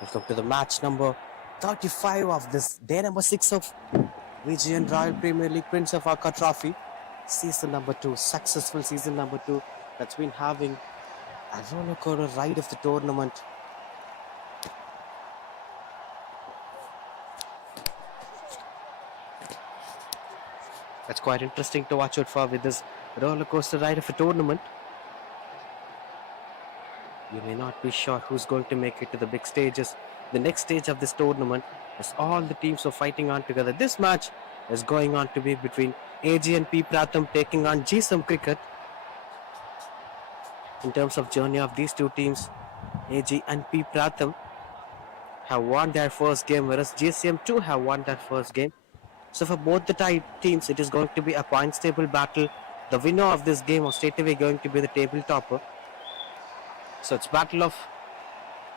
Welcome to the match number 35 of this day number 6 of VGN Royal Premier League Prince of Arcot Trophy. Season number 2, successful season number 2 that's been having a roller coaster ride of the tournament. That's quite interesting to watch out for with this roller coaster ride of a tournament. You may not be sure who's going to make it to the big stages. The next stage of this tournament, as all the teams are fighting on together. This match is going on to be between AG&P Pratham taking on Gsem Cricket. In terms of journey of these two teams, AG&P Pratham have won their first game, whereas Gsem too have won their first game. So for both the teams, it is going to be a points table battle. The winner of this game is straight away going to be the table topper. So it's battle of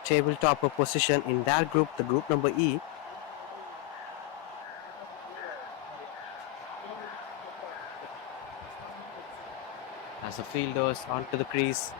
table topper position in their group, the group number E. As the fielders onto the crease.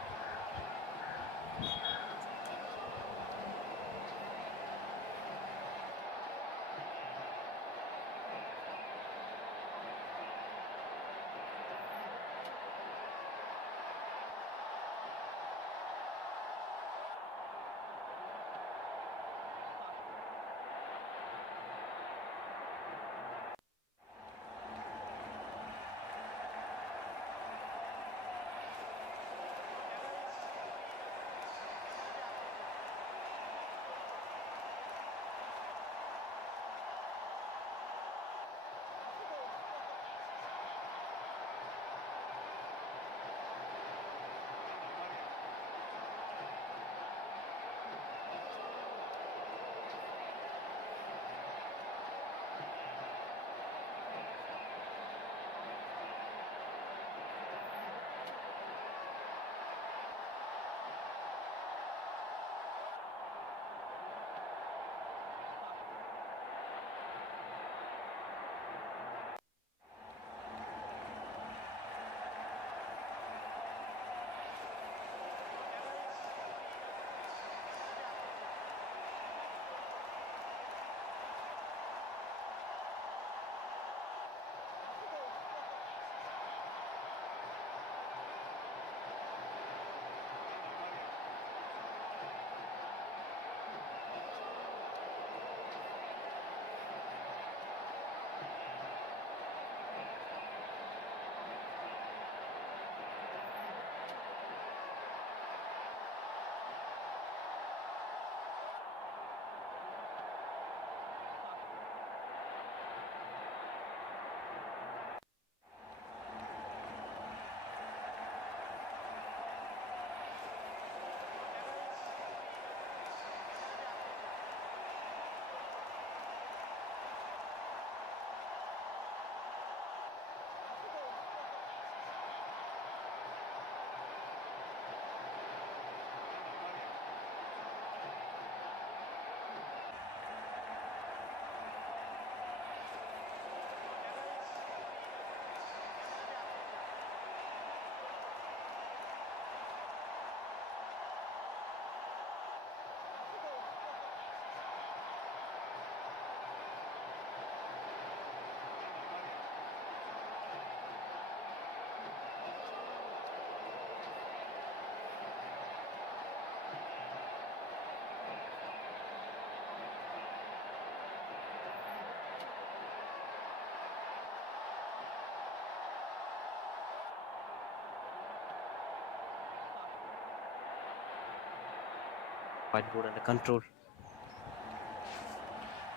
Quite good under control.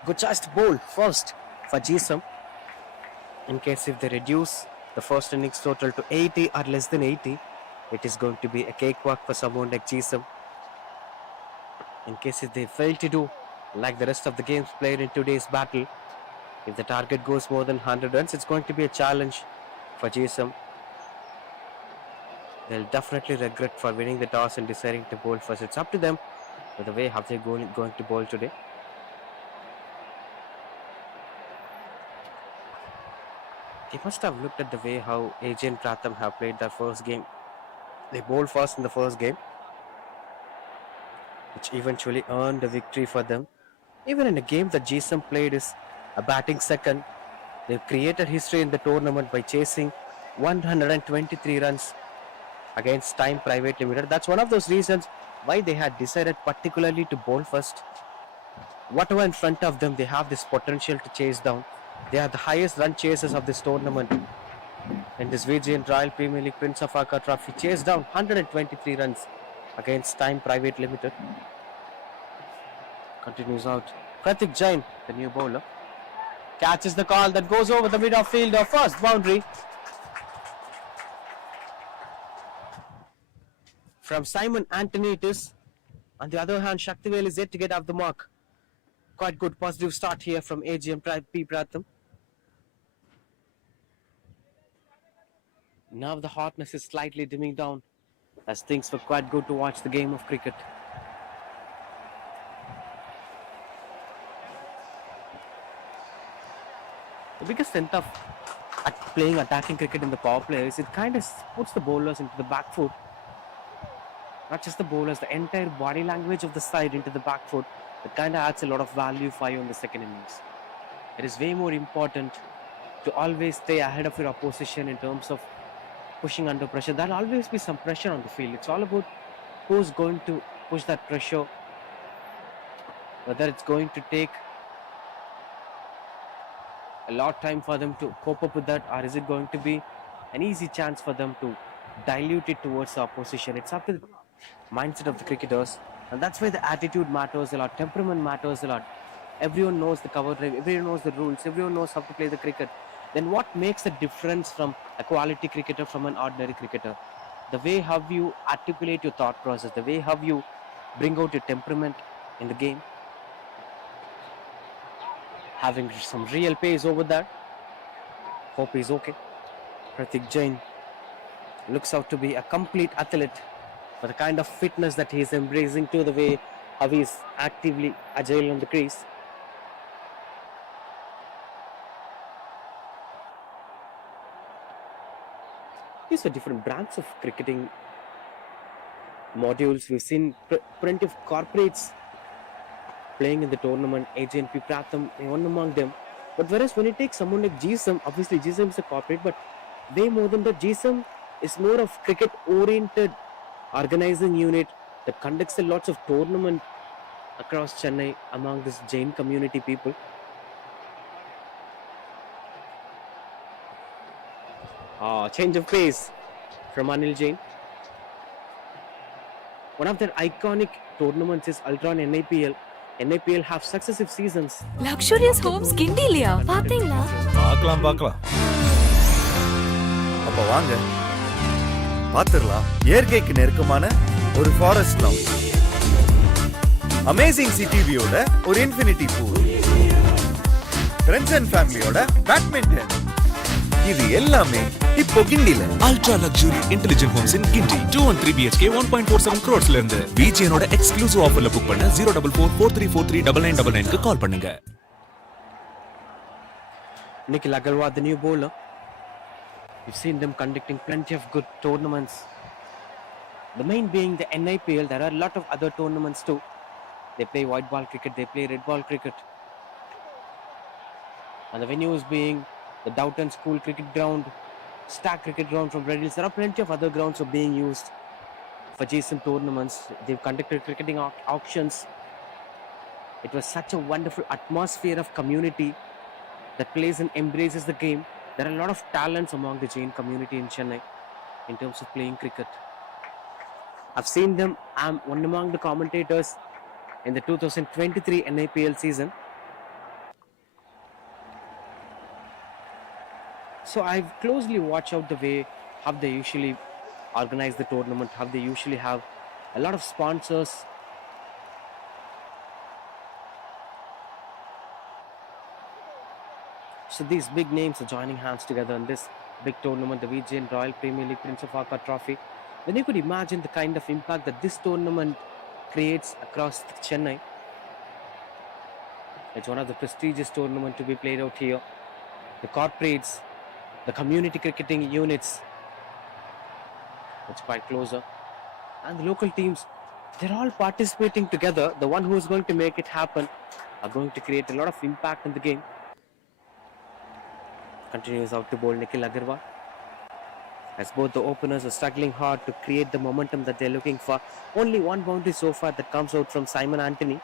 Good choice to bowl first for Gsem. In case if they reduce the first innings total to 80 or less than 80, it is going to be a cakewalk for someone like Gsem. In case if they fail to do like the rest of the games played in today's battle, if the target goes more than 100 runs, it's going to be a challenge for Gsem. They'll definitely regret for winning the toss and deciding to bowl first. It's up to them with the way how they're going to bowl today. They must have looked at the way how AG and Pratham have played their first game. They bowled first in the first game. which eventually earned a victory for them. Even in a game that Gsem played is a batting second, they created history in the tournament by chasing 123 runs against Time Private Limited. That's one of those reasons why they had decided particularly to bowl first. Whatever in front of them, they have this potential to chase down. They are the highest run chasers of this tournament. In this VGN Royal Premier League Prince of Arcot Trophy, chased down 123 runs against Time Private Limited. Continues out. Pratik Jain, the new bowler, catches the call that goes over the mid of fielder. First boundary from Simon Anthony. It is. On the other hand, Shaktivel is yet to get off the mark. Quite good positive start here from AG&P Pratham. Now the hotness is slightly dimming down as things were quite good to watch the game of cricket. The biggest strength of playing attacking cricket in the power play is it kind of puts the bowlers into the back foot. Not just the bowlers, the entire body language of the side into the back foot. It kind of adds a lot of value for you in the second innings. It is way more important to always stay ahead of your opposition in terms of pushing under pressure. There'll always be some pressure on the field. It's all about who's going to push that pressure, whether it's going to take a lot of time for them to cope up with that, or is it going to be an easy chance for them to dilute it towards the opposition. It's up to the mindset of the cricketers, and that's why the attitude matters a lot, temperament matters a lot. Everyone knows the cover drive, everyone knows the rules, everyone knows how to play the cricket. Then what makes the difference from a quality cricketer from an ordinary cricketer? The way how you articulate your thought process, the way how you bring out your temperament in the game. Having some real pace over there. Hope he's okay. Pratik Jain looks out to be a complete athlete for the kind of fitness that he's embracing, to the way how he's actively agile on the crease. These are different brands of cricketing modules. We've seen plenty of corporates playing in the tournament. AG&P Pratham, one among them. But whereas when you take someone like Gsem, obviously Gsem is a corporate, but way more than that, Gsem is more of cricket-oriented organizing unit that conducts a lots of tournament across Chennai among this Jain community people. Change of pace from Anil Jain. One of their iconic tournaments is Ultron NIPL. NIPL have successive seasons. Luxurious homes கிண்டிலியா பாத்தீங்களா? பார்க்கலாம். அப்ப வாங்க பாத்துறலாம். இயற்கைக்கு நெருக்கமான ஒரு forest lounge, amazing city வியூல ஒரு infinity pool, friends and ஃபேமிலியோட பேட்மிண்டன், இது எல்லாமே இப்போ கிண்டில. Ultra luxury intelligent homes in Guindy 213 BHK 1.47 crores இருந்து விஜிஎனோட எக்ஸ்க்ளூசிவ் ஆஃபர்ல புக் பண்ண 04443439999 க்கு கால் பண்ணுங்க. Nikhil Agarwal, the new bowler. We've seen them conducting plenty of good tournaments. The main being the NIPL. There are a lot of other tournaments too. They play white ball cricket, they play red ball cricket. And the venues being the Dowton School Cricket Ground, Stack Cricket Ground from Red Hills. There are plenty of other grounds are being used for Gsem tournaments. They've conducted cricketing auctions. It was such a wonderful atmosphere of community that plays and embraces the game. There are a lot of talents among the Jain community in Chennai in terms of playing cricket. I've seen them. I'm one among the commentators in the 2023 NIPL season. So I've closely watched out the way how they usually organize the tournament, how they usually have a lot of sponsors. So these big names are joining hands together in this big tournament, the VGN Royal Premier League Prince of Arcot Trophy. Then you could imagine the kind of impact that this tournament creates across Chennai. It's one of the prestigious tournaments to be played out here. The corporates, the community cricketing units, it's quite closer, and the local teams They're all participating together. The one who is going to make it happen are going to create a lot of impact in the game. Continues out to bowl Nikhil Agarwal. As both the openers are struggling hard to create the momentum that they're looking for. Only one boundary so far that comes out from Simon Anthony.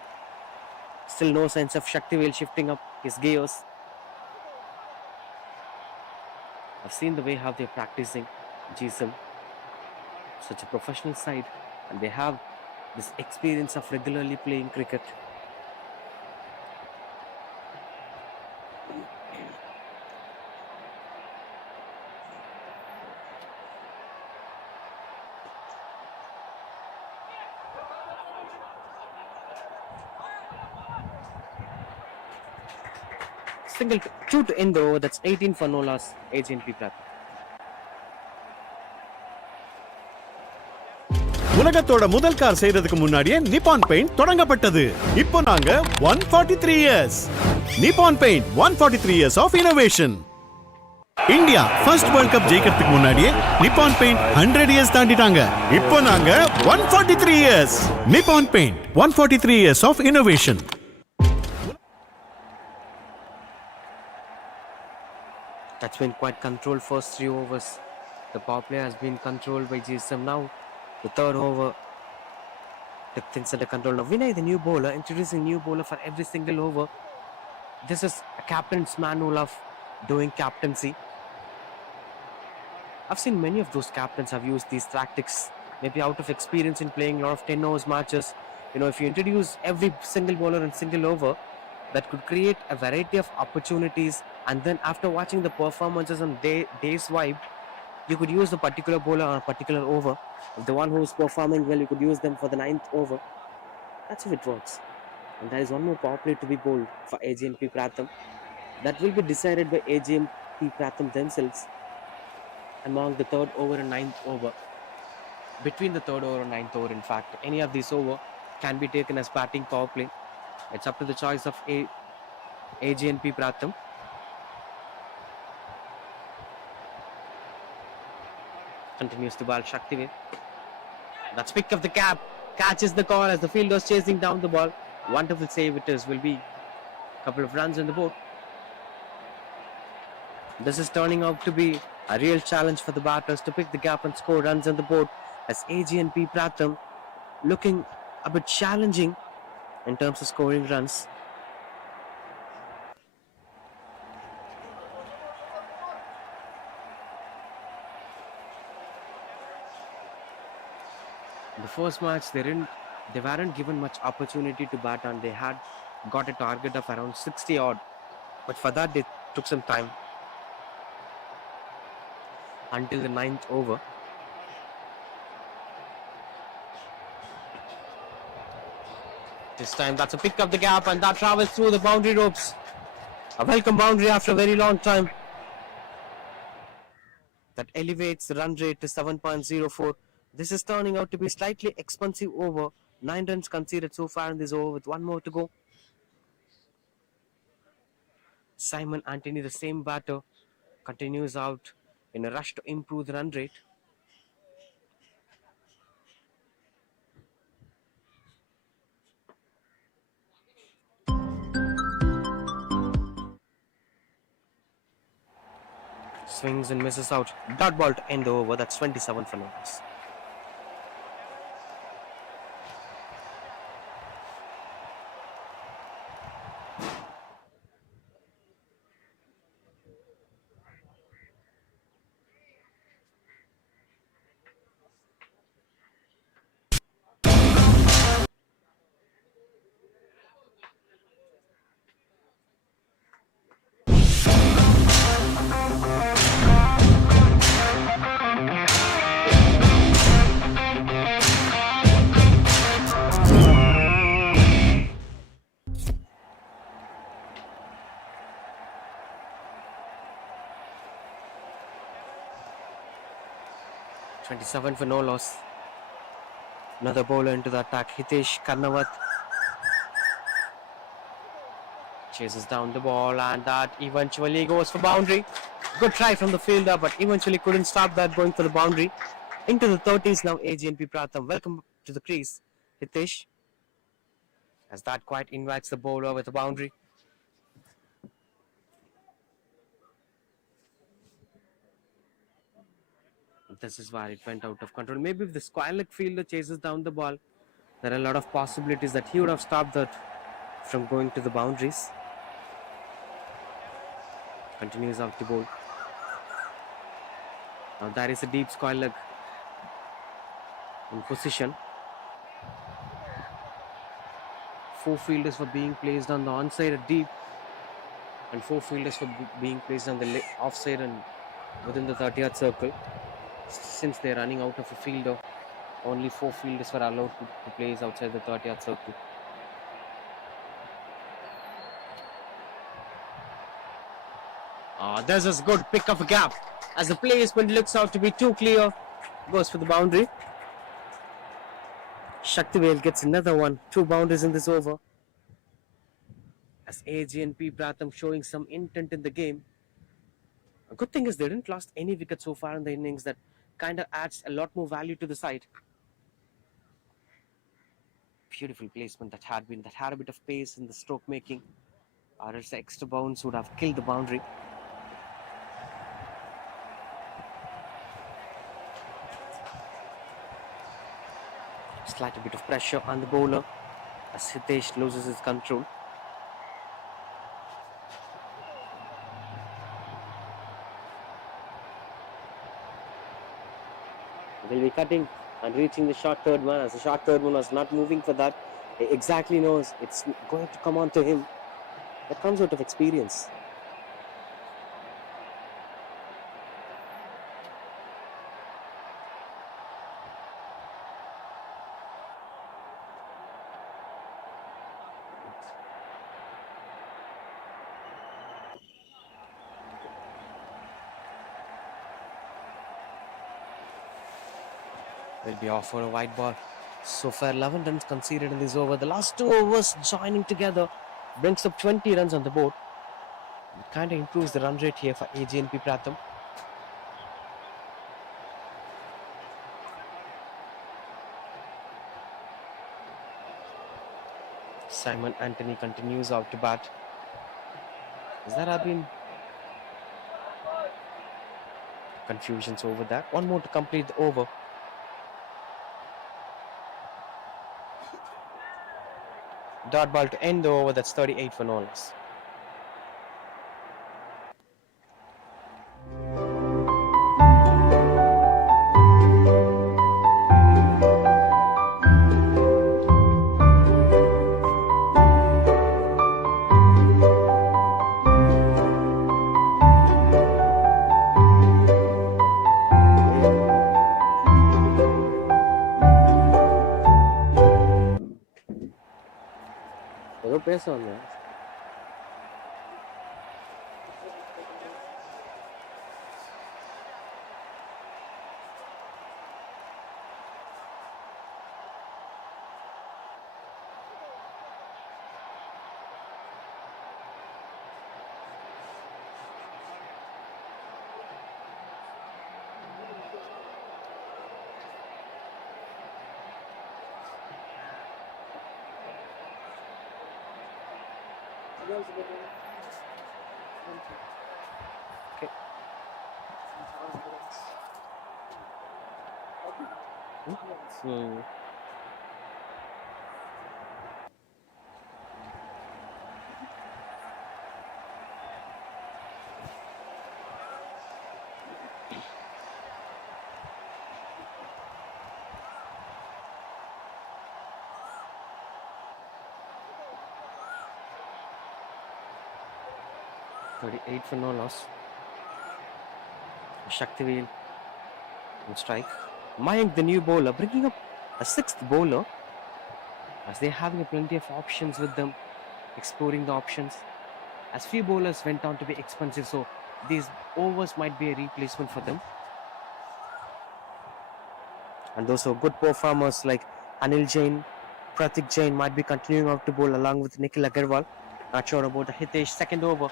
Still no sense of Shaktivel shifting up his gears. I've seen the way how they're practicing Gsem. Such a professional side, and they have this experience of regularly playing cricket. Single two to end the over. That's 18 for no loss. AG&P Pratham. உலகத்தோட முதல் car செய்யறதுக்கு முன்னாடியே Nippon paint தொடங்கப்பட்டது. இப்போ நாங்க 143 years. Nippon paint 143 years of innovation. India first world cup ஜெயிக்கிறதுக்கு முன்னாடியே Nippon paint 100 years தாண்டிட்டாங்க. இப்போ நாங்க 143 years. Nippon paint 143 years of innovation. That's been quite controlled first 3 overs. The power play has been controlled by Gsem. Now the third over took things under control. Now Vinay, the new bowler, introducing new bowler for every single over. This is a captain's manual of doing captaincy. I've seen many of those captains have used these tactics, maybe out of experience in playing a lot of 10 overs matches. You know, if you introduce every single bowler in single over, that could create a variety of opportunities, and then after watching the performances on day's vibe, you could use the particular bowler on a particular over. If the one who is performing well, you could use them for the 9th over. That's how it works. And there is one more power play to be bowled for AG&P Pratham. That will be decided by AG&P Pratham themselves among the 3rd over and 9th over. Between the 3rd over and 9th over, in fact, any of these over can be taken as batting power play. It's up to the choice of AG&P Pratham. Continues to ball Shaktivel. That's pick of the cap. Catches the call as the fielder's chasing down the ball. Wonderful save it is. Will be a couple of runs on the board. This is turning out to be a real challenge for the batters to pick the gap and score runs on the board, as AG&P Pratham looking a bit challenging in terms of scoring runs. In the first match, they weren't given much opportunity to bat, and they had got a target of around 60 odd. But for that, they took some time until the 9th over. This time, that's a pick of the gap, and that travels through the boundary ropes. A welcome boundary after a very long time. That elevates the run rate to 7.04. This is turning out to be slightly expensive over. 9 runs conceded so far in this over with 1 more to go. Simon Anthony, the same batter, continues out in a rush to improve the run rate. Swings and misses out. Dot ball to end the over. That's 27 for no loss. Seven for no loss. Another bowler into the attack. Hitesh Karnawat chases down the ball, and that eventually goes for boundary. Good try from the fielder, but eventually couldn't stop that going for the boundary. Into the 30s now, AG&P Pratham. Welcome to the crease. Hitesh, as that quite invites the bowler with a boundary. This is where it went out of control. Maybe if the square leg fielder chases down the ball, there are a lot of possibilities that he would have stopped that from going to the boundaries. Continues out to bowl. Now that is a deep square leg in position. 4 fielders were being placed on the onside at deep, and 4 fielders were being placed on the offside and within the 30-yard circle. Since they're running out of a fielder, only 4 fielders were allowed to place outside the 30-yard circle. This is good pick of a gap. As the placement looks out to be too clear, goes for the boundary. Shaktivel gets another one. 2 boundaries in this over. As AG&P Pratham showing some intent in the game. A good thing is they didn't lost any wickets so far in the innings. That kind of adds a lot more value to the side. Beautiful placement that had a bit of pace in the stroke making, or else the extra bounce would have killed the boundary. Slight bit of pressure on the bowler as Hitesh loses his control. Will be cutting and reaching the short third man, as the short third man was not moving for that. He exactly knows it's going to come on to him. That comes out of experience. Will be off for a wide ball. So far 11 runs conceded in this over. The last 2 overs joining together brings up 20 runs on the board. It kind of improves the run rate here for AG&P Pratham. Simon Anthony continues out to bat. Has there been confusions over that? One more to complete the over. Dot ball to end the over. That's 38 for no loss. ஏதோ பேச வந்தேன். Okay. Hmm. $38 for no loss. Shaktivel on strike. Mayank, the new bowler, bringing up a 6th bowler, as they're having plenty of options with them, exploring the options. As few bowlers went on to be expensive, so these overs might be a replacement for them. And those are good performers like Anil Jain, Pratik Jain might be continuing out to bowl along with Nikhil Agarwal. Not sure about the Hitesh second over.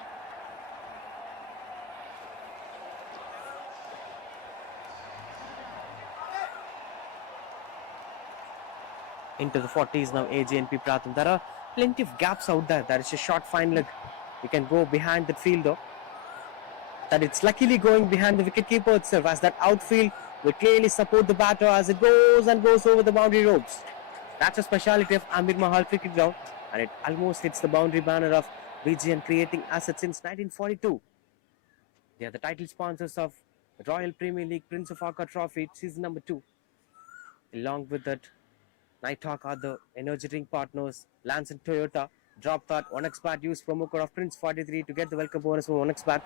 into the 40s now. AG&P Pratham. There are plenty of gaps out there. There is a short fine leg. You can go behind the fielder. That it's luckily going behind the wicketkeeper itself, as that outfield will clearly support the batter as it goes and goes over the boundary ropes. That's a speciality of Amir Mahal Cricket Ground, and it almost hits the boundary banner of VGN, creating assets since 1942. They are the title sponsors of Royal Premier League Prince of Arcot Trophy season number 2. Along with that, Nighthawk are the energy drink partners. Lance and Toyota dropped that 1xBat use promo code of Prince 43 to get the welcome bonus from 1xBat.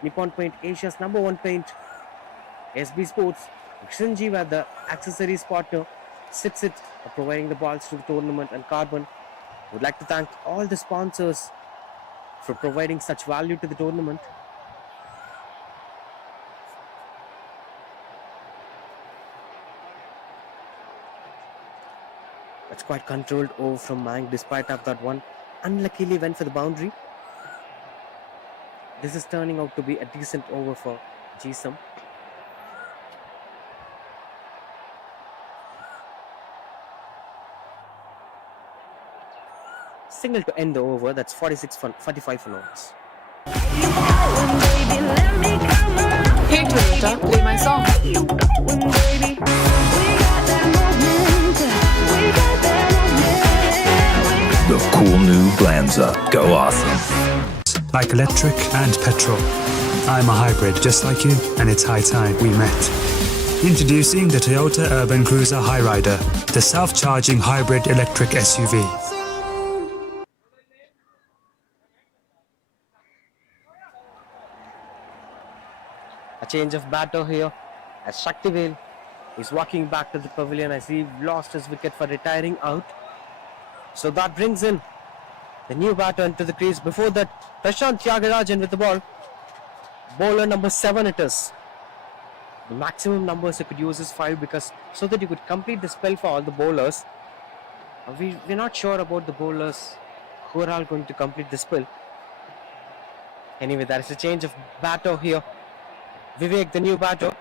Nippon Paint, Asia's #1 paint. SB Sports, Xinji were the accessories partner. Sits it for providing the balls to the tournament, and Carbon would like to thank all the sponsors for providing such value to the tournament. That's quite controlled over from Mang despite of that one. Unluckily went for the boundary. This is turning out to be a decent over for Gsem. Single to end the over. That's 45 for notes. Hey Toyota, play my song. The cool new Glanza. Go awesome. Like electric and petrol. I'm a hybrid just like you, and it's high time we met. Introducing the Toyota Urban Cruiser Highrider, the self-charging hybrid electric SUV. A change of batter here as Shaktivel is walking back to the pavilion as he lost his wicket for retiring out. So that brings in the new batter into the crease. Before that, Prashant Tyagarajan with the ball. Bowler number 7 it is. The maximum numbers you could use is 5 because so that you could complete the spell for all the bowlers. We're not sure about the bowlers who are all going to complete the spell. Anyway, there is a change of batter here. Vivek, the new batter.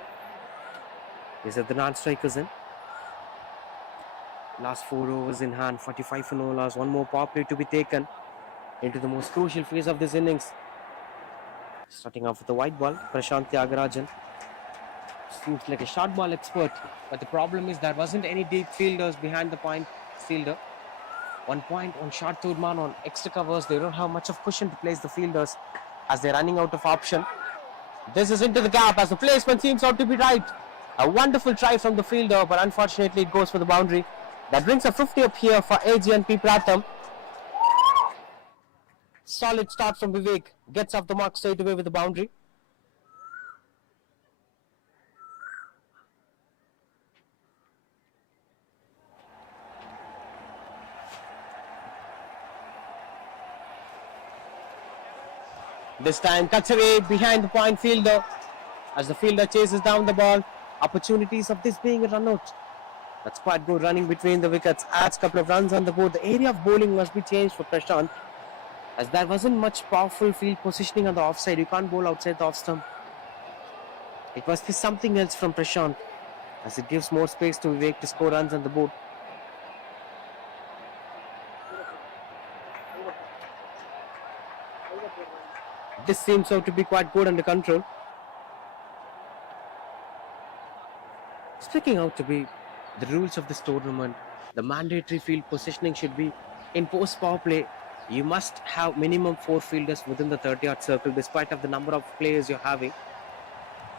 These are the non-strikers in. Last 4 overs in hand, 45 for no loss. One more power play to be taken into the most crucial phase of this innings. Starting off with the white ball, Prashant Tyagarajan. Seems like a short ball expert, but the problem is there wasn't any deep fielders behind the point fielder. 1 point on short third man on extra covers. They don't have much of cushion to place the fielders as they're running out of option. This is into the gap as the placement seems out to be right. A wonderful try from the fielder, but unfortunately it goes for the boundary. That brings a 50 up here for AG&P Pratham. Solid start from Vivek. Gets off the mark straight away with the boundary. This time cuts away behind the point fielder as the fielder chases down the ball. Opportunities of this being a run out. That's quite good running between the wickets. Adds a couple of runs on the board. The area of bowling must be changed for Prashant as there wasn't much powerful field positioning on the offside. You can't bowl outside the off stump. It must be something else from Prashant as it gives more space to Vivek to score runs on the board. This seems out to be quite good under control. Speaking out to be the rules of this tournament, the mandatory field positioning should be in post power play. You must have minimum 4 fielders within the 30-yard circle despite of the number of players you're having.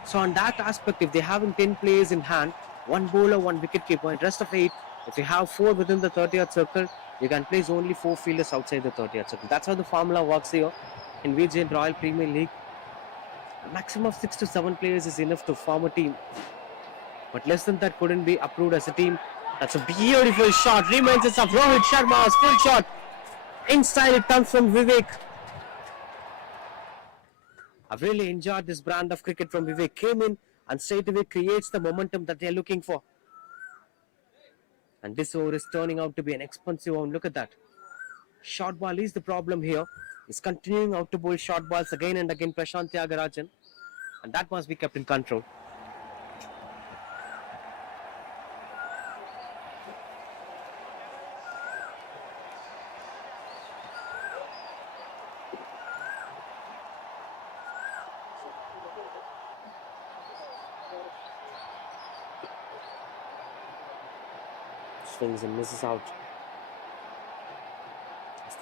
So on that aspect, if they're having 10 players in hand, 1 bowler, 1 wicket keeper, and rest of 8, if you have 4 within the 30-yard circle, you can place only 4 fielders outside the 30-yard circle. That's how the formula works here in VGN Royal Premier League. A maximum of 6 to 7 players is enough to form a team. But less than that couldn't be approved as a team. That's a beautiful shot. Reminds us of Rohit Sharma's full shot. Inside it comes from Vivek. I've really enjoyed this brand of cricket from Vivek. Came in and straight away creates the momentum that they're looking for. And this over is turning out to be an expensive one. Look at that. Short ball is the problem here. He's continuing out to bowl short balls again and again, Prashant Tyagarajan. And that must be kept in control. Swings and misses out.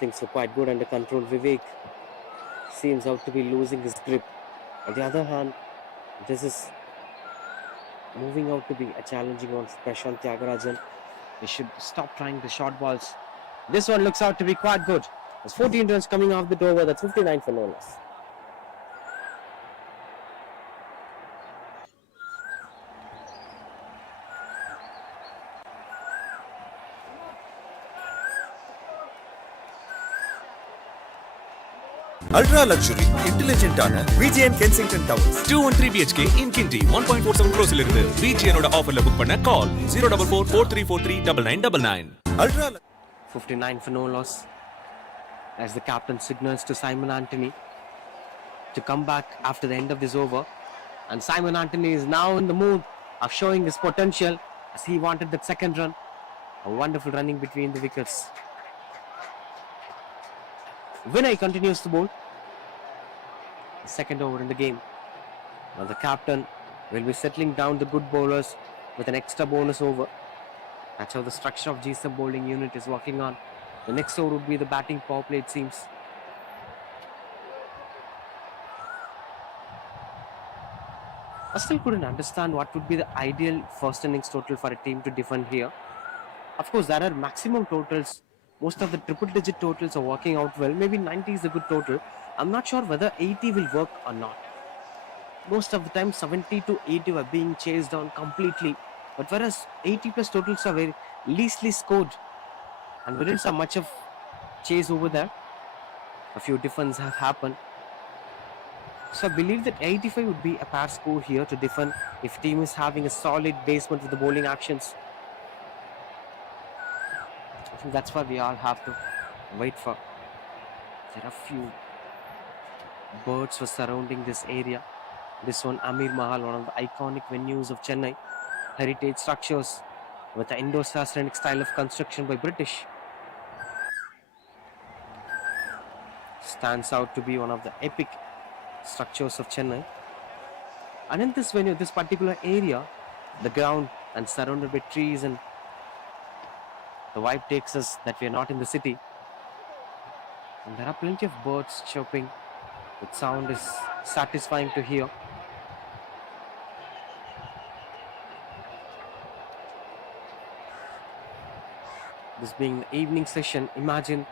Things were quite good under control. Vivek seems out to be losing his grip. On the other hand, this is moving out to be a challenging one for Prashant Tyagarajan. They should stop trying the short balls. This one looks out to be quite good. There's 14 runs coming off the door. That's 59 for no loss. Ultra luxury intelligent ஆன VGN Kensington towers 213 BHK in Kinti 1.47 crores இருந்து VGN ஓட ஆஃபர்ல book பண்ண கால் 04443439999. Ultra 59 for no loss as the captain signals to Simon Anthony to come back after the end of this over, and Simon Anthony is now in the mood of showing his potential as he wanted that second run. A wonderful running between the wickets. Vinay continues to bowl. The second over in the game. Now the captain will be settling down the good bowlers with an extra bonus over. That's how the structure of Gsem bowling unit is working on. The next over would be the batting power play, it seems. I still couldn't understand what would be the ideal first innings total for a team to defend here. Of course, there are maximum totals. Most of the triple digit totals are working out well. Maybe 90 is a good total. I'm not sure whether 80 will work or not. Most of the time 70 to 80 are being chased down completely. But whereas 80 plus totals are very leastly scored. And we didn't have much of chase over there. A few defends have happened. So I believe that 85 would be a fair score here to defend if team is having a solid basement with the bowling actions. I think that's what we all have to wait for. There are few birds were surrounding this area. This one, Amir Mahal, one of the iconic venues of Chennai. Heritage structures with the Indo-Sasanic style of construction by British. Stands out to be one of the epic structures of Chennai. And in this venue, this particular area, the ground and surrounded by trees, and the vibe takes us that we are not in the city. And there are plenty of birds chirping. The sound is satisfying to hear. This being the evening session, imagine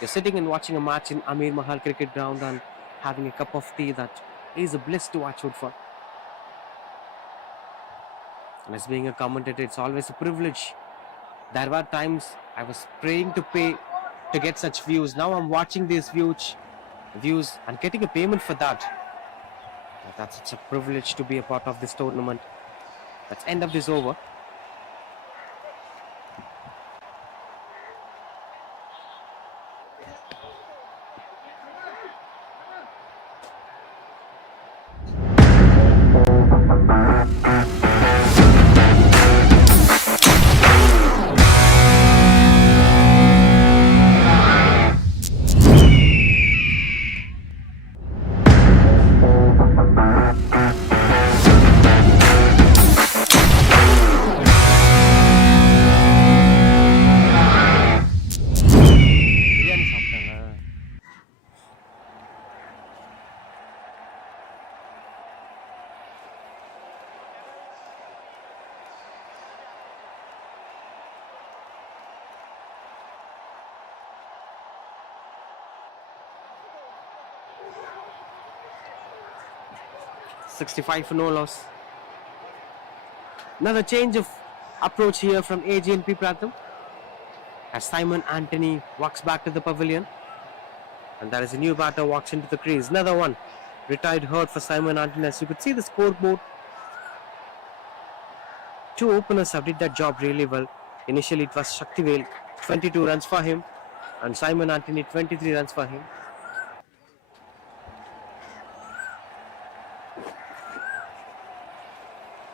you're sitting and watching a match in Amir Mahal cricket ground and having a cup of tea. That is a bliss to watch out for. And as being a commentator, it's always a privilege. There were times I was praying to pay to get such views. Now I'm watching these views and getting a payment for that. That's such a privilege to be a part of this tournament. That's end of this over. Biryani சாப்பிட்டாங்க. 65 for no loss. Another change of approach here from AG&P Pratham as Simon Anthony walks back to the pavilion, and there is a new batter walks into the crease. Another one retired hurt for Simon Anthony. As you could see the scoreboard, two openers have did that job really well. Initially it was Shaktivel, 22 runs for him, and Simon Anthony 23 runs for him.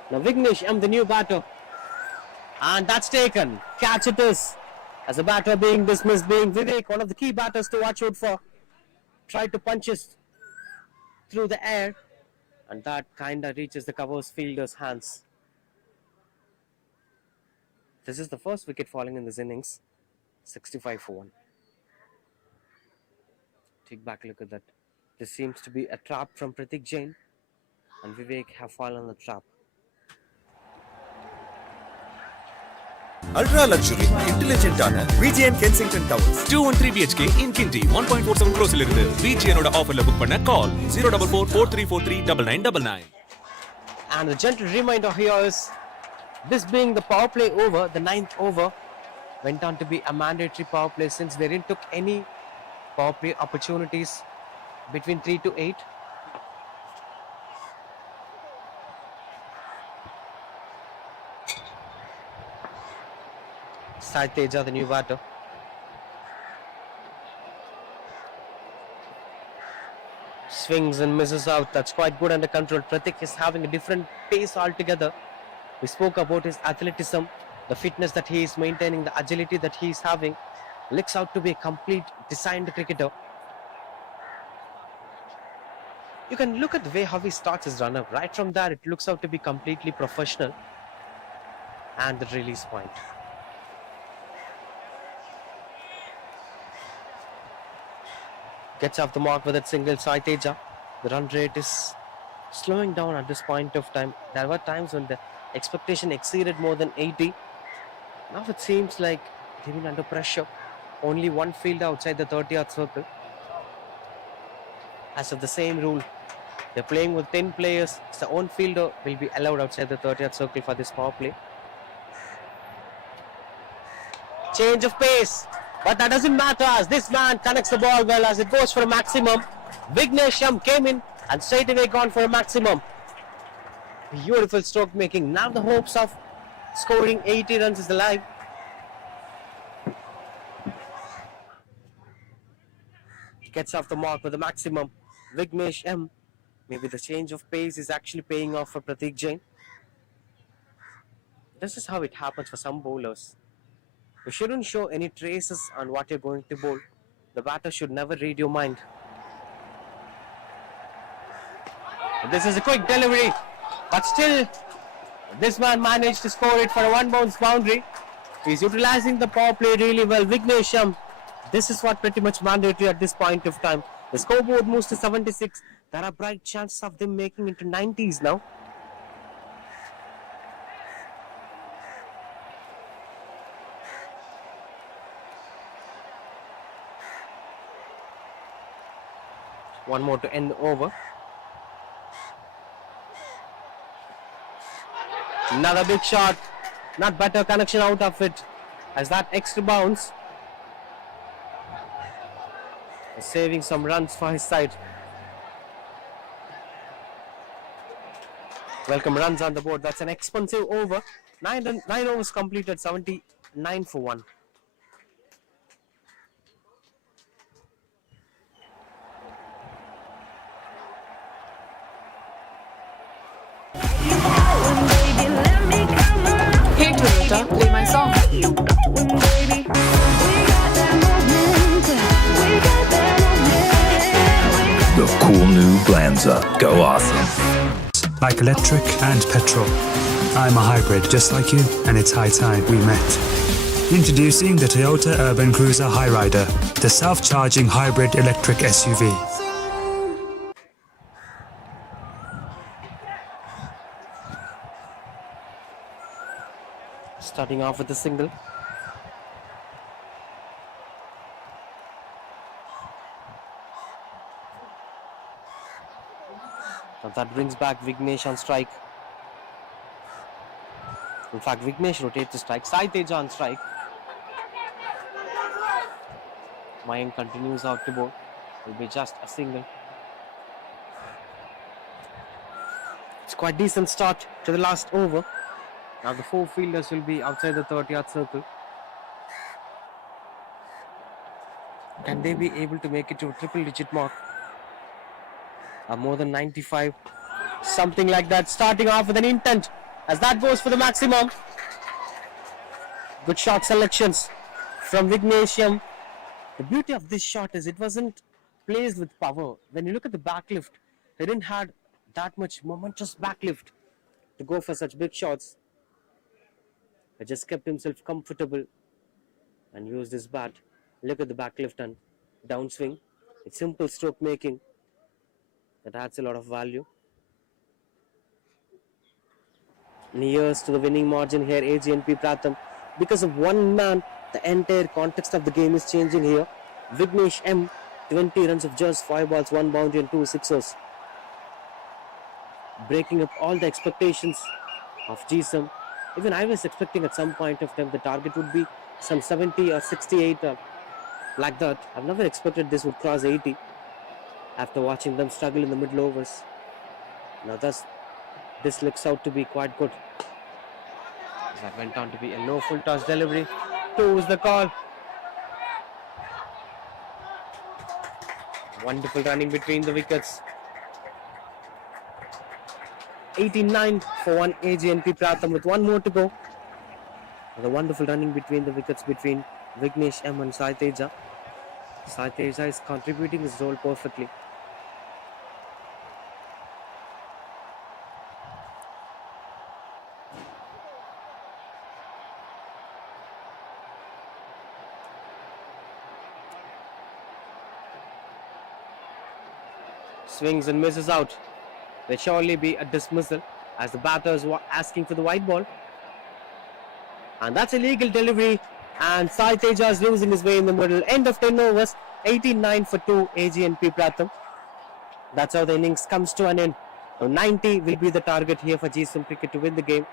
Now Vignesh, I'm the new batter. And that's taken. Catch it is. As a batter being dismissed, being Vivek, one of the key batters to watch out for. Tried to punch it through the air. And that kinda reaches the covers fielder's hands. This is the first wicket falling in this innings. 65 for 1. Take back a look at that. This seems to be a trap from Pratik Jain, and Vivek have fallen on the trap. Ultra luxury இன்டெலிஜென்ட்டான VGN Kensington towers 213 BHK in Kinti 1.47 crores இருந்து VGN-ஓட ஆஃபர்ல book பண்ண கால் 04443439999. And the gentle reminder here is, this being the power play over, the 9th over, went on to be a mandatory power play since they didn't took any power play opportunities between 3 to 8. Sai Teja, the new batter. Swings and misses out. That's quite good under control. Pratik is having a different pace altogether. We spoke about his athleticism, the fitness that he is maintaining, the agility that he is having. Looks out to be a complete designed cricketer. You can look at the way how he starts his run-up. Right from there, it looks out to be completely professional. And the release point. Gets off the mark with that single. Sai Teja. The run rate is slowing down at this point of time. There were times when the expectation exceeded more than 80. Now it seems like they've been under pressure. Only one fielder outside the 30-yard circle. As of the same rule, they're playing with 10 players. So the own fielder will be allowed outside the 30-yard circle for this power play. Change of pace. But that doesn't matter as this man connects the ball well as it goes for a maximum. Gsem came in and straight away gone for a maximum. Beautiful stroke making. Now the hopes of scoring 80 runs is alive. Gets off the mark with a maximum. Gsem. Maybe the change of pace is actually paying off for Pratik Jain. This is how it happens for some bowlers. You shouldn't show any traces on what you're going to bowl. The batter should never read your mind. This is a quick delivery, but still, this man managed to score it for a one bounce boundary. He's utilizing the power play really well. Gsem, this is what pretty much mandatory at this point of time. The scoreboard moves to 76. There are bright chances of them making it to 90s now. One more to end the over. Another big shot. Not better connection out of it. As that extra bounce is saving some runs for his side. Welcome runs on the board. That's an expensive over. 9 overs completed. 79 for 1. Hey Toyota, play my song. The cool new Glanza. Go awesome. Like electric and petrol. I'm a hybrid just like you, and it's high time we met. Introducing the Toyota Urban Cruiser Highrider, the self-charging hybrid electric SUV. Starting off with a single. Now that brings back Vignesh on strike. In fact, Vignesh rotates the strike. Sai Teja on strike. Mayank continues out to bowl. Will be just a single. It's quite decent start to the last over. Now the 4 fielders will be outside the 30-yard circle. Can they be able to make it to a triple-digit mark? More than 95. Something like that. Starting off with an intent. As that goes for the maximum. Good shot selections from Gsem. The beauty of this shot is it wasn't placed with power. When you look at the backlift, they didn't have that much momentous backlift to go for such big shots. He just kept himself comfortable and used his bat. Look at the back lift and downswing. It's simple stroke making that adds a lot of value. Nears to the winning margin here, AG&P Pratham. Because of one man, the entire context of the game is changing here. Vignesh M, 20 runs of just 5 balls, 1 boundary and 2 sixers. Breaking up all the expectations of Gsem. Even I was expecting at some point of time the target would be some 70 or 68 or like that. I've never expected this would cross 80 after watching them struggle in the middle overs. Now this looks out to be quite good. That went on to be a no full toss delivery. 2 is the call. Wonderful running between the wickets. 89 for 1 AG&P Pratham with 1 more to go. The wonderful running between the wickets between Vignesh M and Sai Teja. Sai Teja is contributing his role perfectly. Swings and misses out. There surely be a dismissal as the batters were asking for the white ball. And that's a legal delivery. And Sai Teja is losing his way in the middle. End of 10 overs. 89 for 2 AG&P Pratham. That's how the innings comes to an end. Now 90 will be the target here for Gsem Cricket to win the game.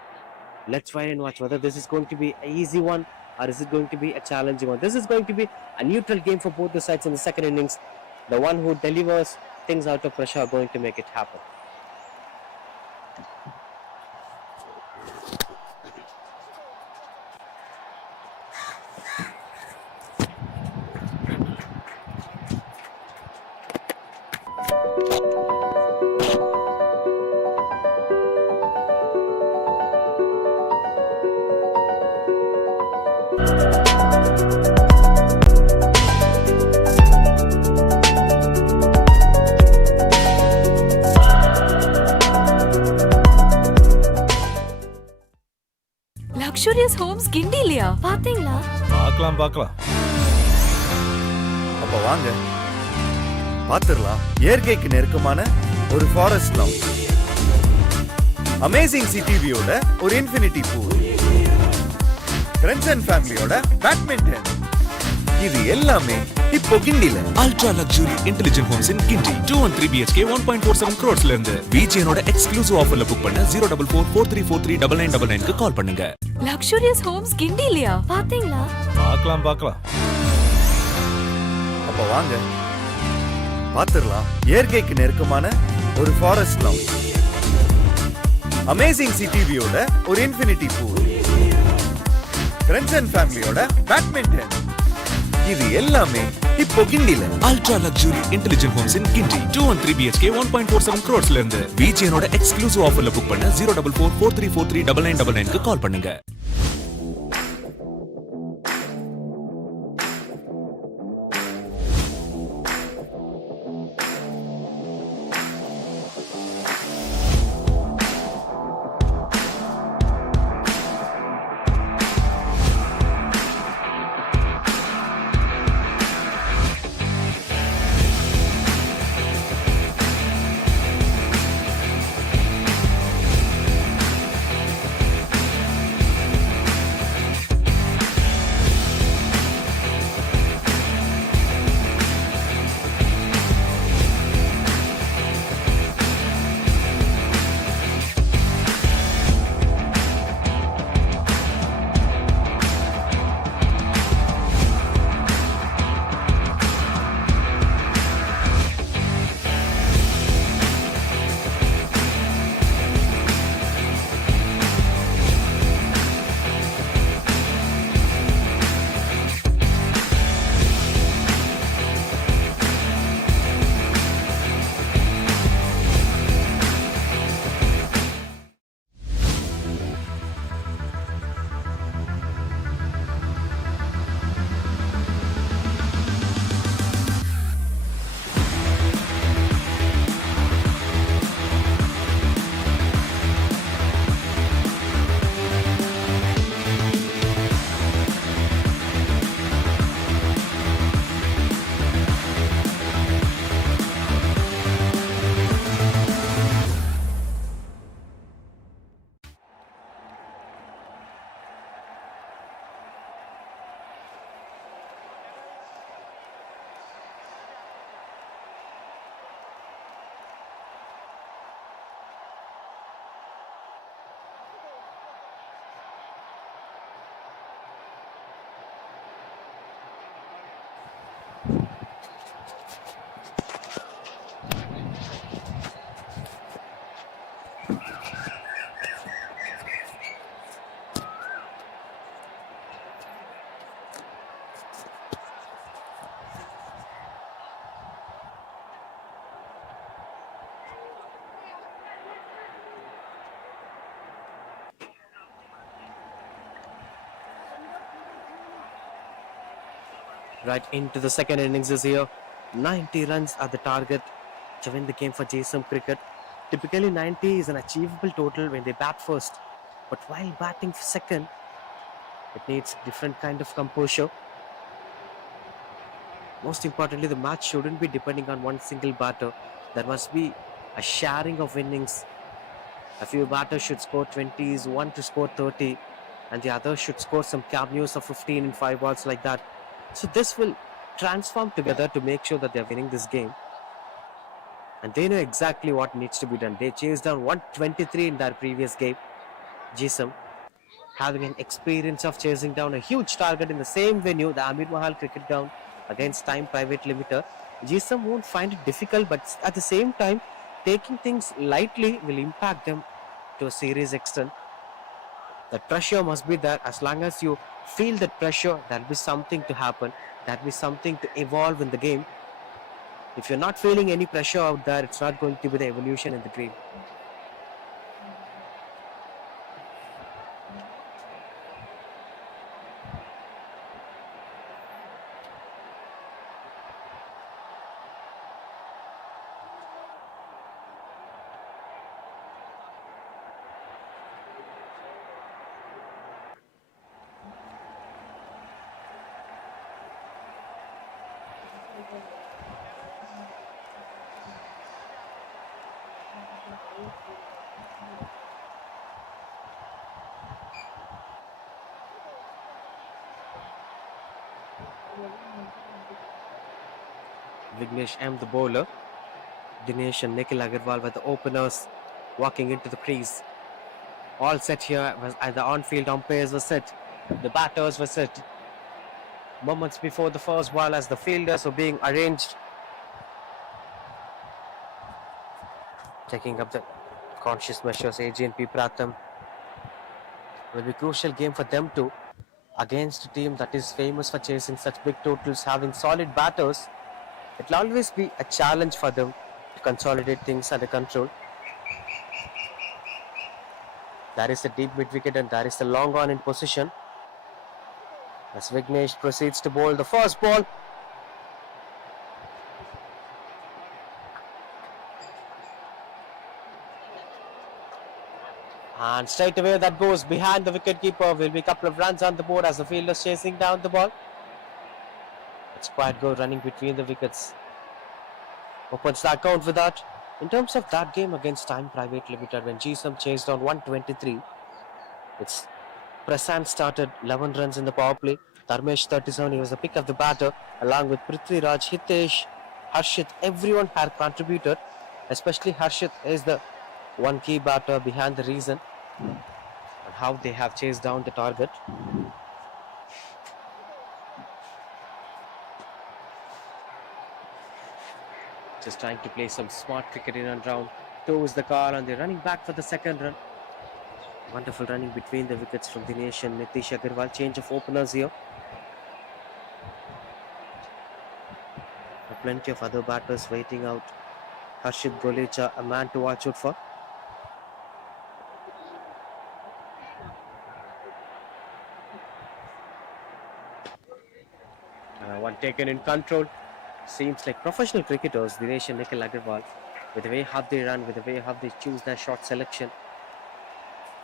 Let's wait and watch whether this is going to be an easy one or is it going to be a challenging one. This is going to be a neutral game for both the sides in the second innings. The one who delivers things out of pressure are going to make it happen. Luxurious homes கிண்டிலியா பாத்தீங்களா? பார்க்கலாம். அப்ப வாங்க பாத்துறலாம். இயற்கைக்கு நெருக்கமான ஒரு forest lounge, amazing city வியூட ஒரு infinity pool, friends and ஃபேமிலியோட badminton, இது எல்லாமே இப்போ கிண்டில. Ultra luxury intelligent homes in Gindi 213 BHK 1.47 crores ல இருந்து VGNோட எக்ஸ்க்ளூசிவ் ஆஃபர்ல புக் பண்ண 04443439999 க்கு கால் பண்ணுங்க. Luxurious homes கிண்டிலியா பாத்தீங்களா? பார்க்கலாம். அப்ப வாங்க பாத்துறலாம். இயற்கைக்கு நெருக்கமான ஒரு ஃபாரஸ்ட் லவுஞ்ச், அமேசிங் சிட்டி வியூட ஒரு இன்ஃபினிட்டி பூல், ஃப்ரெண்ட்ஸ் அண்ட் ஃபேமிலியோட பேட்மிண்டன், இது எல்லாமே இப்போ கிண்டில. Ultra luxury intelligent homes in Gindi 213 BHK 1.47 crores ல இருந்து VGNோட எக்ஸ்க்ளூசிவ் ஆஃபர்ல புக் பண்ண 04443439999 க்கு கால் பண்ணுங்க. Right into the second innings this year. 90 runs are the target to win the game for Gsem Cricket. Typically 90 is an achievable total when they bat first. But while batting second, it needs different kind of composure. Most importantly, the match shouldn't be depending on one single batter. There must be a sharing of innings. A few batters should score 20s, one to score 30, and the other should score some cameos of 15 in 5 balls like that. So this will transform together to make sure that they're winning this game. And they know exactly what needs to be done. They chased down 123 in their previous game. Gsem, having an experience of chasing down a huge target in the same venue, the Amir Mahal Cricket Ground against Time Private Limited. Gsem won't find it difficult, but at the same time, taking things lightly will impact them to a serious extent. That pressure must be there. As long as you feel that pressure, there'll be something to happen. There'll be something to evolve in the game. If you're not feeling any pressure out there, it's not going to be the evolution in the game. Vignesh M, the bowler. Dinesh and Nikhil Agarwal were the openers walking into the crease. All set here, and the on-field umpires were set. The batters were set. Moments before the first ball, as the fielders were being arranged. Taking up the conscious measures, AG&P Pratham. Will be a crucial game for them too. Against a team that is famous for chasing such big totals, having solid batters. It will always be a challenge for them to consolidate things under control. There is a deep mid wicket and there is a long on in position. As Vignesh proceeds to bowl the first ball. And straight away that goes behind the wicketkeeper. Will be a couple of runs on the board as the fielder is chasing down the ball. It's quite good running between the wickets. Opens the account with that. In terms of that game against Time Private Limited, when Gsem chased on 123, it's Prasant started 11 runs in the power play. Dharmesh 37, he was the pick of the batter, along with Prithviraj, Hitesh, Harshit. Everyone had contributed, especially Harshit is the one key batter behind the reason and how they have chased down the target. Just trying to play some smart cricket in and round. 2 is the call and they're running back for the second run. Wonderful running between the wickets from Dinesh and Nitish Agarwal. Change of openers here. There are plenty of other batters waiting out. Harshit Golecha, a man to watch out for. One taken in control. Seems like professional cricketers, Dinesh and Nikhil Agarwal, with the way how they run, with the way how they choose their shot selection.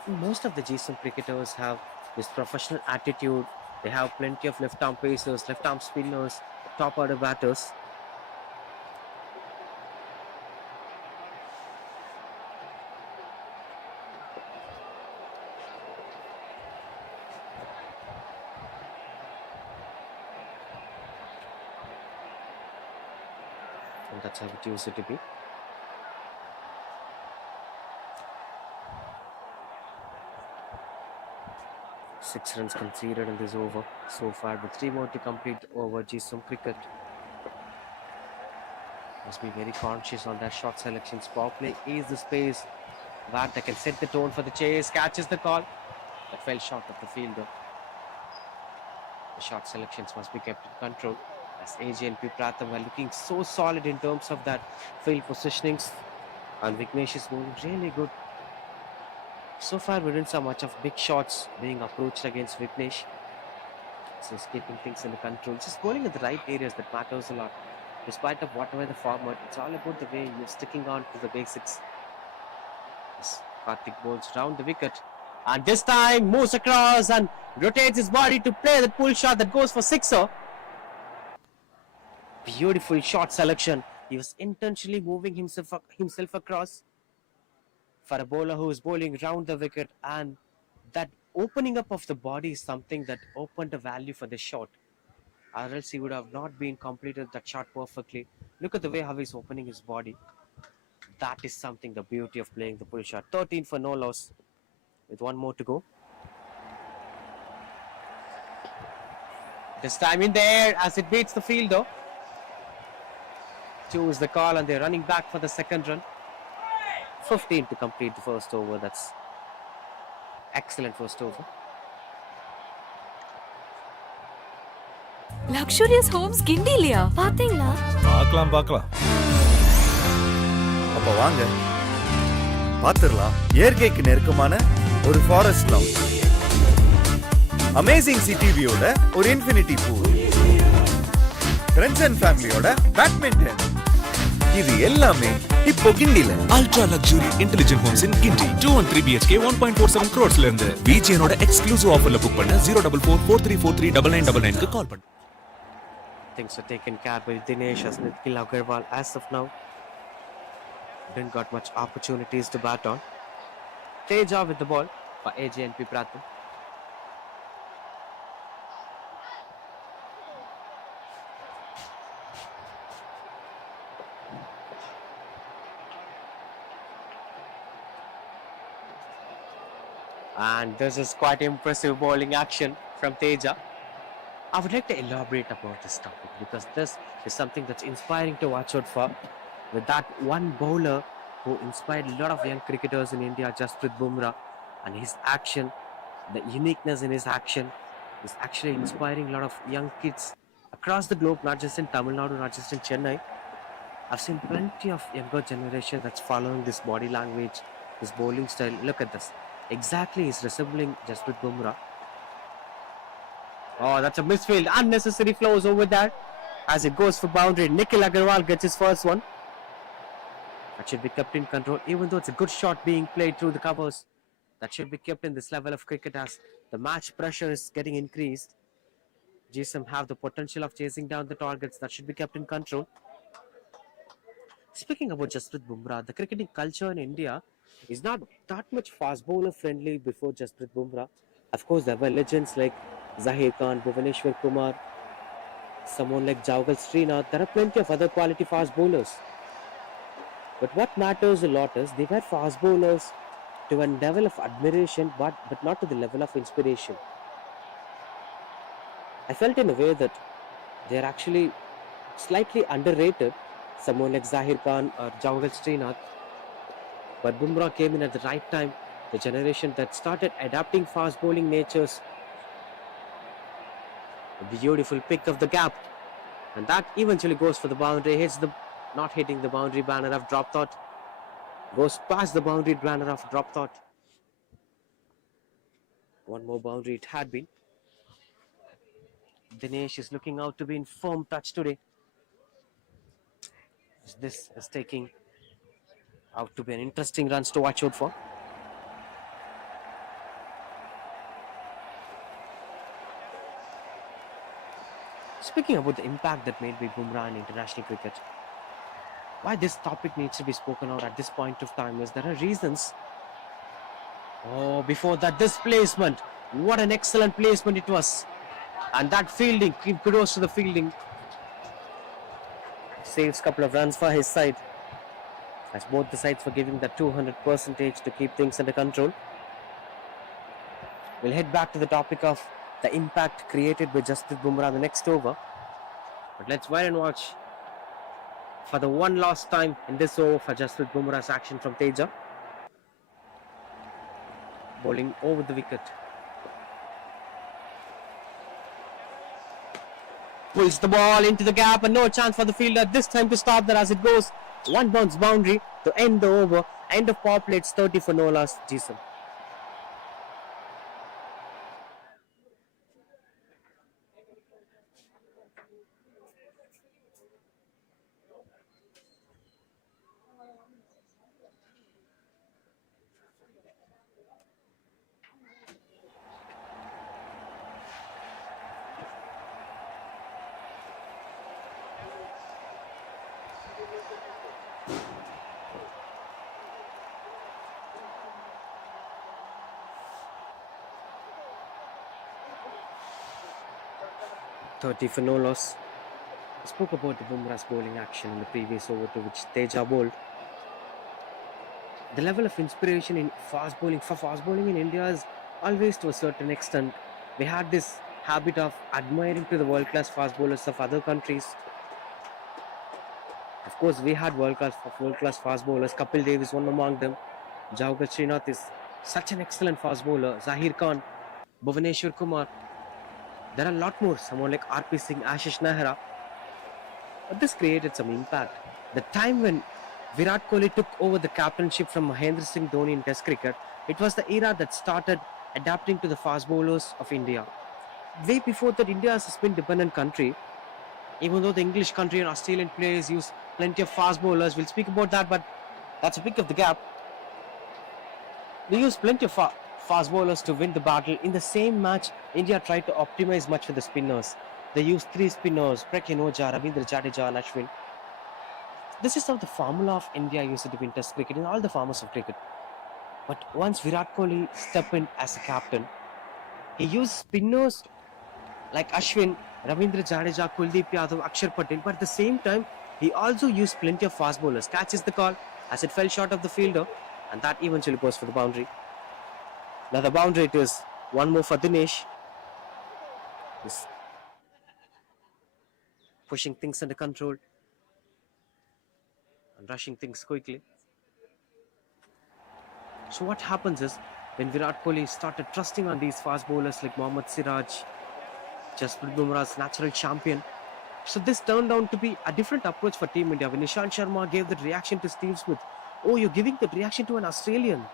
Most of the Gsem cricketers have this professional attitude. They have plenty of left-arm pacers, left-arm spinners, top-order batters. And that's how it used to be. Six runs conceded in this over so far, with 3 more to complete over. Gsem cricket must be very conscious on their shot selections. Power play is the space where they can set the tone for the chase. Catches the call, that fell short of the fielder. The shot selections must be kept in control, as AG&P Pratham are looking so solid in terms of that field positionings, and Vignesh is moving really good. So far we didn't see much of big shots being approached against Vignesh. So he's keeping things under control. Just bowling in the right areas that matters a lot. Despite of whatever the format, it's all about the way you're sticking on to the basics. Yes, Karthik bowls round the wicket. And this time moves across and rotates his body to play that pull shot that goes for sixer. Beautiful shot selection. He was intentionally moving himself across for a bowler who is bowling round the wicket, and that opening up of the body is something that opened the value for this shot. Or else he would have not been completed that shot perfectly. Look at the way how he's opening his body. That is something, the beauty of playing the pull shot. 13 for no loss with one more to go. This time in the air as it beats the fielder. 2 is the call and they're running back for the second run. 15 to complete the first over. That's excellent first over. Luxurious homes கிண்டிலியா பாத்தீங்களா? பார்க்கலாம். அப்ப வாங்க பாத்துடலாம். இயற்கைக்கு நெருக்கமான ஒரு forest lounge, amazing city வியூல ஒரு infinity pool, friends and ஃபேமிலியோட பேட்மிண்டன், இது எல்லாமே இப்போ கிண்டில. Ultra luxury intelligent homes in Gindi 213 BHK 1.47 crores ல இருந்து VGN ஓட எக்ஸ்க்ளூசிவ் ஆஃபர்ல புக் பண்ண 04443439999 க்கு கால் பண்ணு. Things are taken care by Dinesh as Nikhil Agarwal. As of now, didn't got much opportunities to bat on. Teja with the ball for AG&P Pratham. And this is quite impressive bowling action from Teja. I would like to elaborate about this topic because this is something that's inspiring to watch out for. With that one bowler who inspired a lot of young cricketers in India, Jasprit Bumrah, and his action, the uniqueness in his action is actually inspiring a lot of young kids across the globe, not just in Tamil Nadu, not just in Chennai. I've seen plenty of younger generation that's following this body language, his bowling style. Look at this. Exactly, he's resembling Jasprit Bumrah. Oh, that's a misfield. Unnecessary flows over there as it goes for boundary. Nikhil Agarwal gets his first one. That should be kept in control, even though it's a good shot being played through the covers. That should be kept in this level of cricket as the match pressure is getting increased. Gsem have the potential of chasing down the targets. That should be kept in control. Speaking about Jasprit Bumrah, the cricketing culture in India is not that much fast bowler friendly before Jasprit Bumrah. Of course, there were legends like Zahir Khan, Bhuvaneshwar Kumar, someone like Jawgal Srinath. There are plenty of other quality fast bowlers. But what matters a lot is they were fast bowlers to a level of admiration, but not to the level of inspiration. I felt in a way that they are actually slightly underrated, someone like Zahir Khan or Jawgal Srinath. But Bumrah came in at the right time, the generation that started adapting fast bowling natures. A beautiful pick of the gap, and that eventually goes for the boundary. Hits the, not hitting the boundary banner of drop thought, goes past the boundary banner of drop thought. One more boundary it had been. Dinesh is looking out to be in firm touch today. This is taking out to be an interesting runs to watch out for. Speaking about the impact that made by Bumrah in international cricket, why this topic needs to be spoken out at this point of time is there are reasons. Oh, before that, this placement, what an excellent placement it was. And that fielding, keep kudos to the fielding. Saves a couple of runs for his side, as both the sides were giving that 200% to keep things under control. We'll head back to the topic of the impact created by Jasprit Bumrah the next over. But let's wait and watch for the one last time in this over for Jasprit Bumrah's action from Teja. Bowling over the wicket. Pulls the ball into the gap and no chance for the fielder this time to stop that as it goes. One bounce boundary to end the over. End of power play. It's 30 for no loss. Gsem. 30 for no loss. I spoke about the Bumrah's bowling action in the previous over to which Teja bowled. The level of inspiration in fast bowling in India is always to a certain extent. We had this habit of admiring to the world-class fast bowlers of other countries. Of course, we had world-class fast bowlers. Kapil Dev is one among them. Jawahar Srinath is such an excellent fast bowler. Zahir Khan, Bhuvaneshwar Kumar. There are a lot more. Someone like RP Singh, Ashish Nehra. But this created some impact. The time when Virat Kohli took over the captainship from Mahendra Singh Dhoni in Test cricket, it was the era that started adapting to the fast bowlers of India. Way before that, India is a spin-dependent country. Even though the English country and Australian players use plenty of fast bowlers, we'll speak about that, but that's a pick of the gap. They use plenty of fast bowlers to win the battle. In the same match, India tried to optimize much for the spinners. They used 3 spinners, Prekinoja, Ravindra Jadeja and Ashwin. This is how the formula of India used to win Test cricket in all the forms of cricket. But once Virat Kohli stepped in as a captain, he used spinners like Ashwin, Ravindra Jadeja, Kuldeep Yadav, Akshar Patel. But at the same time, he also used plenty of fast bowlers. Catches the call as it fell short of the fielder, and that eventually goes for the boundary. Now the boundary, it is one more for Dinesh. He's pushing things under control and rushing things quickly. So what happens is, when Virat Kohli started trusting on these fast bowlers like Mohammad Siraj, Jasprit Bumrah's natural champion, so this turned out to be a different approach for Team India. When Nishant Sharma gave that reaction to Steve Smith, oh, you're giving that reaction to an Australian.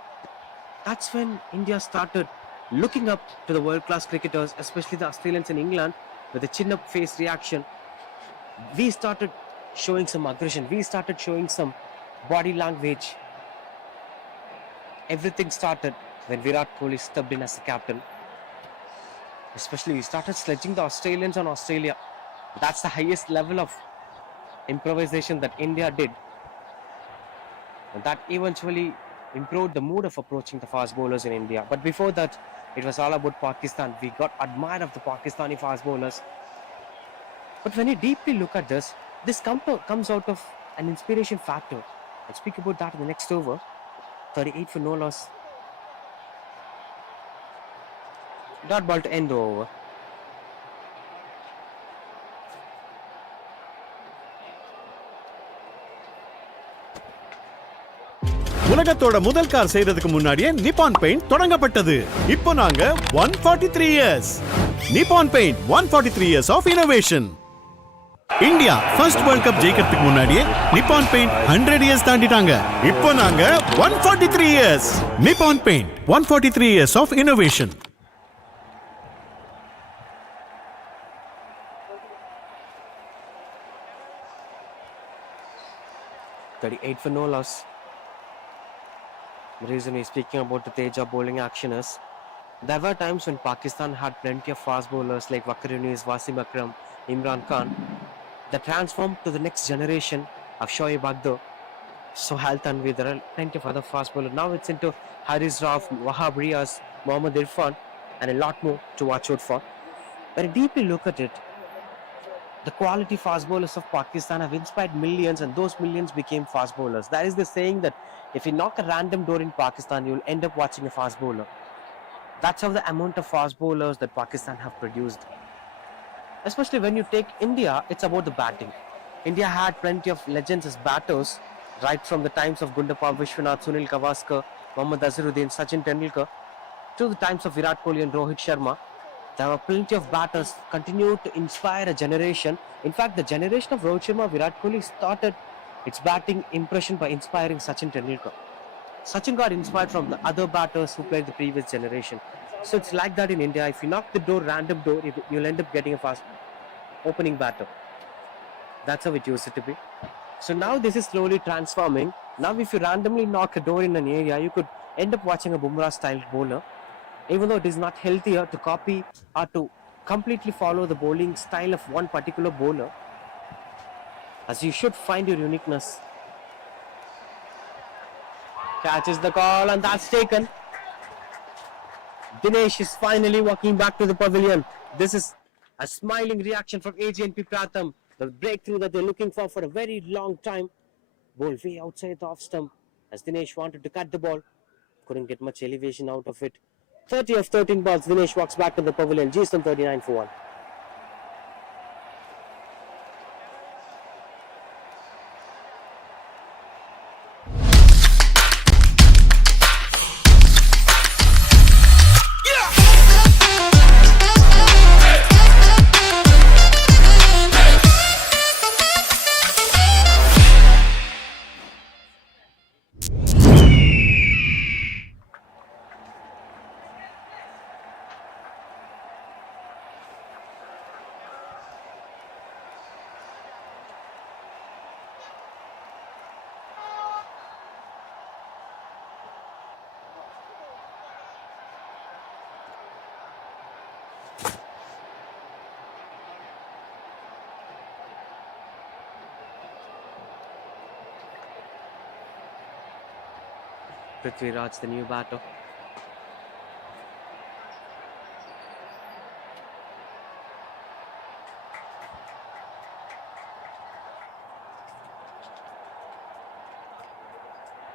That's when India started looking up to the world-class cricketers, especially the Australians in England, with a chin-up face reaction. We started showing some aggression. We started showing some body language. Everything started when Virat Kohli stepped in as the captain. Especially, we started sledging the Australians on Australia. That's the highest level of improvisation that India did. And that eventually improved the mood of approaching the fast bowlers in India. But before that, it was all about Pakistan. We got admired of the Pakistani fast bowlers. But when you deeply look at this comes out of an inspiration factor. I'll speak about that in the next over. 38 for no loss. Dot ball to end the over. உலகத்தோட முதல் car செய்யறதுக்கு முன்னாடியே Nippon paint தொடங்கப்பட்டது. இப்போ நாங்க 143 years. Nippon paint 143 years of innovation. India first world cup ஜெயிக்கிறதுக்கு முன்னாடியே Nippon paint 100 years தாண்டிட்டாங்க. இப்போ நாங்க 143 years. Nippon paint 143 years of innovation. $38 for no loss. The reason we're speaking about the Teja bowling action is, there were times when Pakistan had plenty of fast bowlers like Wakar Yunis, Wasim Akram, Imran Khan, that transformed to the next generation of Shoaib Akhtar, Sohail Tanvi. There are plenty of other fast bowlers. Now it's into Haris Rauf, Wahab Riaz, Mohammad Irfan, and a lot more to watch out for. When you deeply look at it, the quality fast bowlers of Pakistan have inspired millions, and those millions became fast bowlers. That is the saying that if you knock a random door in Pakistan, you'll end up watching a fast bowler. That's how the amount of fast bowlers that Pakistan have produced. Especially when you take India, it's about the batting. India had plenty of legends as batters, right from the times of Gundappa Vishwanath, Sunil Gavaskar, Mohammad Azharuddin, Sachin Tendulkar, to the times of Virat Kohli and Rohit Sharma. There were plenty of batters continued to inspire a generation. In fact, the generation of Rohit Sharma, Virat Kohli started its batting impression by inspiring Sachin Tendulkar. Sachin got inspired from the other batters who played the previous generation. So it's like that in India. If you knock the door, random door, you'll end up getting a fast. opening batter. That's how it used to be. So now this is slowly transforming. Now if you randomly knock a door in an area, you could end up watching a Bumrah style bowler. Even though it is not healthier to copy or to completely follow the bowling style of one particular bowler, as you should find your uniqueness. Catches the call and that's taken. Dinesh is finally walking back to the pavilion. This is a smiling reaction from AG&P Pratham. The breakthrough that they're looking for a very long time. Ball way outside the off stump as Dinesh wanted to cut the ball. Couldn't get much elevation out of it. 30 of 13 balls. Dinesh walks back to the pavilion. Gsem 39 for 1. Prithviraj, the new batter.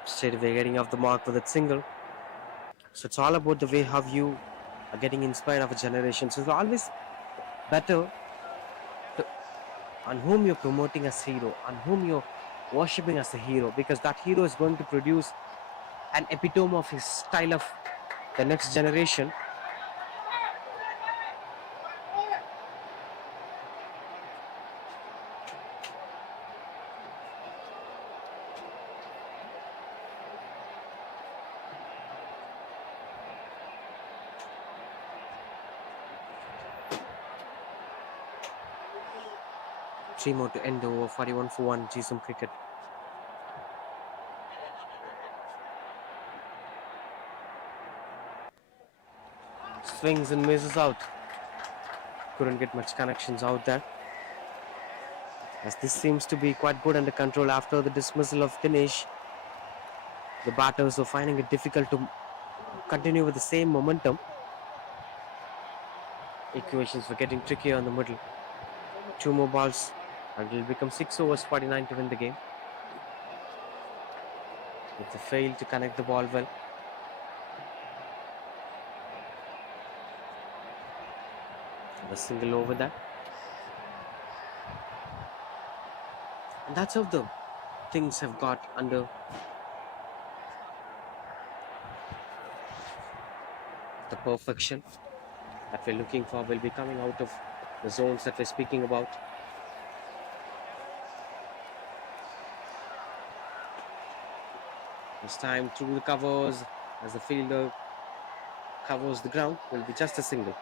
Straight away getting off the mark with that single. So it's all about the way how you are getting inspired of a generation. So it's always better to, on whom you're promoting as hero, on whom you're worshipping as a hero, because that hero is going to produce an epitome of his style of the next generation. Three more to end the over. 41 for 1. Gsem cricket. Swings and misses out. Couldn't get much connections out there. As this seems to be quite good under control after the dismissal of Dinesh. The batters are finding it difficult to continue with the same momentum. Equations were getting trickier in the middle. 2 more balls and it will become 6 overs 49 to win the game. If they fail to connect the ball well. A single over there. And that's how the things have got under the perfection that we're looking for will be coming out of the zones that we're speaking about. This time through the covers as the fielder covers the ground will be just a single.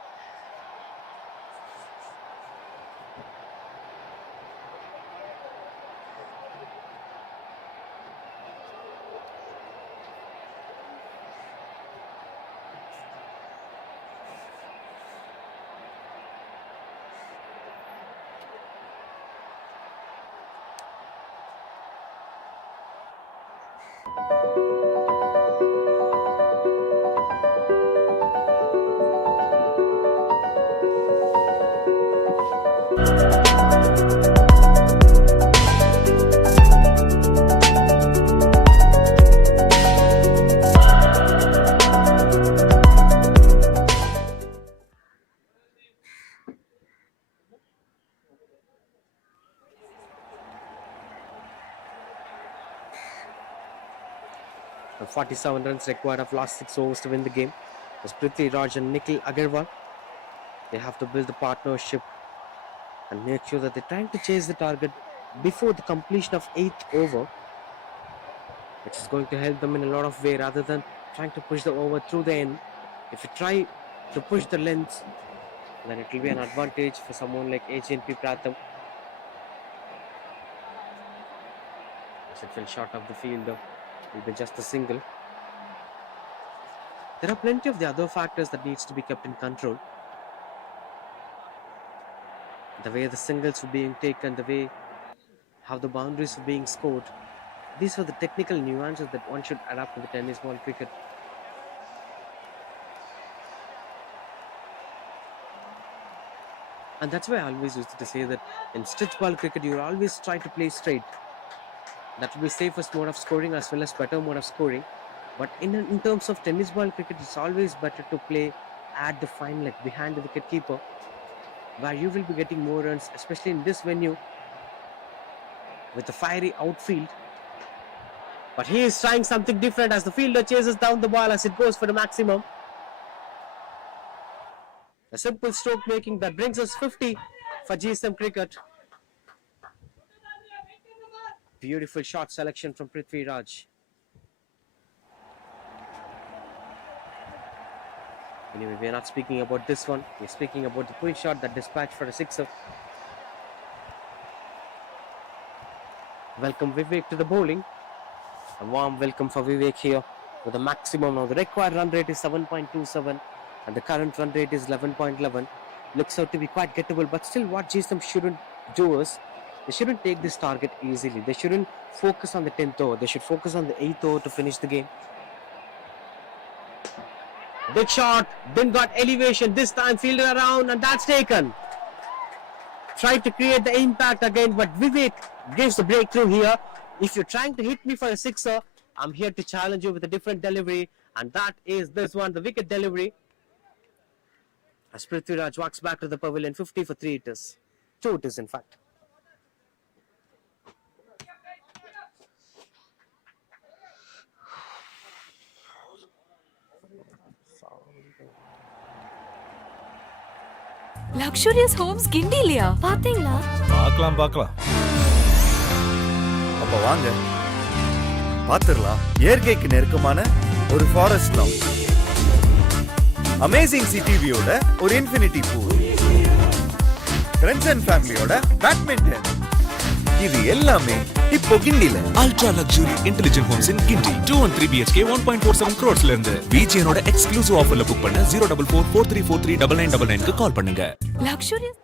And 47 runs required of last 6 overs to win the game. As Prithviraj and Nikhil Agarwal, they have to build a partnership and make sure that they're trying to chase the target before the completion of 8th over, which is going to help them in a lot of way rather than trying to push the over through the end. If you try to push the length then it will be an advantage for someone like AG&P Pratham. As it fell short of the fielder, it will be just a single. There are plenty of the other factors that needs to be kept in control. The way the singles were being taken, the way how the boundaries were being scored. These are the technical nuances that one should adapt to the tennis ball cricket. And that's why I always used to say that in stitch ball cricket, you always try to play straight. That will be safest mode of scoring as well as better mode of scoring. But in terms of tennis ball cricket, it's always better to play at the fine leg behind the wicket keeper, where you will be getting more runs, especially in this venue with a fiery outfield. But he is trying something different as the fielder chases down the ball as it goes for the maximum. A simple stroke making that brings us 50 for Gsem cricket. Beautiful shot selection from Prithvi Raj. Anyway, we are not speaking about this one. We are speaking about the pull shot that dispatched for a sixer. Welcome Vivek to the bowling. A warm welcome for Vivek here with a maximum. Now the required run rate is 7.27 and the current run rate is 11.11. Looks out to be quite gettable, but still what Gsem shouldn't do is they shouldn't take this target easily. They shouldn't focus on the 10th over. They should focus on the 8th over to finish the game. Big shot, didn't got elevation. This time fielded around and that's taken. Tried to create the impact again, but Vivek gives the breakthrough here. If you're trying to hit me for a sixer, I'm here to challenge you with a different delivery, and that is this one, the wicket delivery. As Prithviraj walks back to the pavilion, 50 for 3 it is. 2 it is in fact. Luxurious homes Gindilia. பாத்தீங்களா? பார்க்கலாம். அப்ப வாங்க. பாத்துறலாம். இயற்கைக்கு நெருக்கமான ஒரு forest lounge. Amazing city வியூவோட ஒரு infinity pool. Friends and ஃபேமிலியோட badminton. இது எல்லாமே இப்போ கிண்டில. Ultra luxury intelligent homes in Gindi. 2 and 3 BHK 1.47 crores ல இருந்து VGNோட எக்ஸ்க்ளூசிவ் ஆஃபர்ல புக் பண்ண 04443439999 க்கு கால் பண்ணுங்க. Luxurious.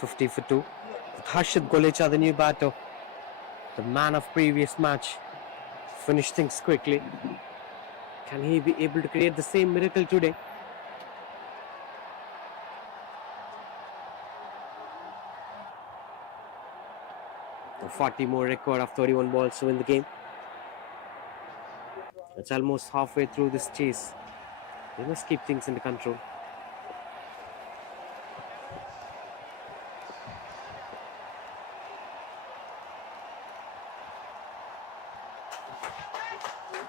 $50 for 2. Harshit Golecha, the new batter, the man of previous match, finished things quickly. Can he be able to create the same miracle today? A 40 more record of 31 balls to win the game. It's almost halfway through this chase. They must keep things under control.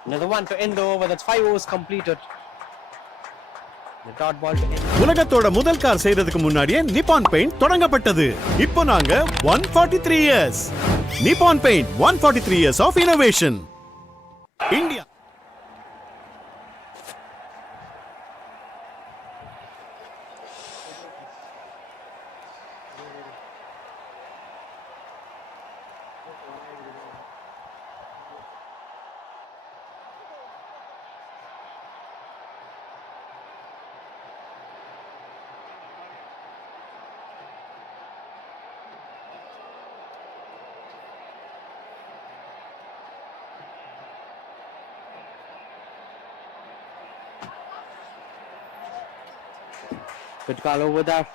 Another one to end the over. That's 5 overs completed. The dot ball to end. உலகத்தோட முதல் car செய்யறதுக்கு முன்னாடியே Nippon paint தொடங்கப்பட்டது. இப்போ நாங்க 143 years. Nippon paint 143 years of innovation. India. Good call over there.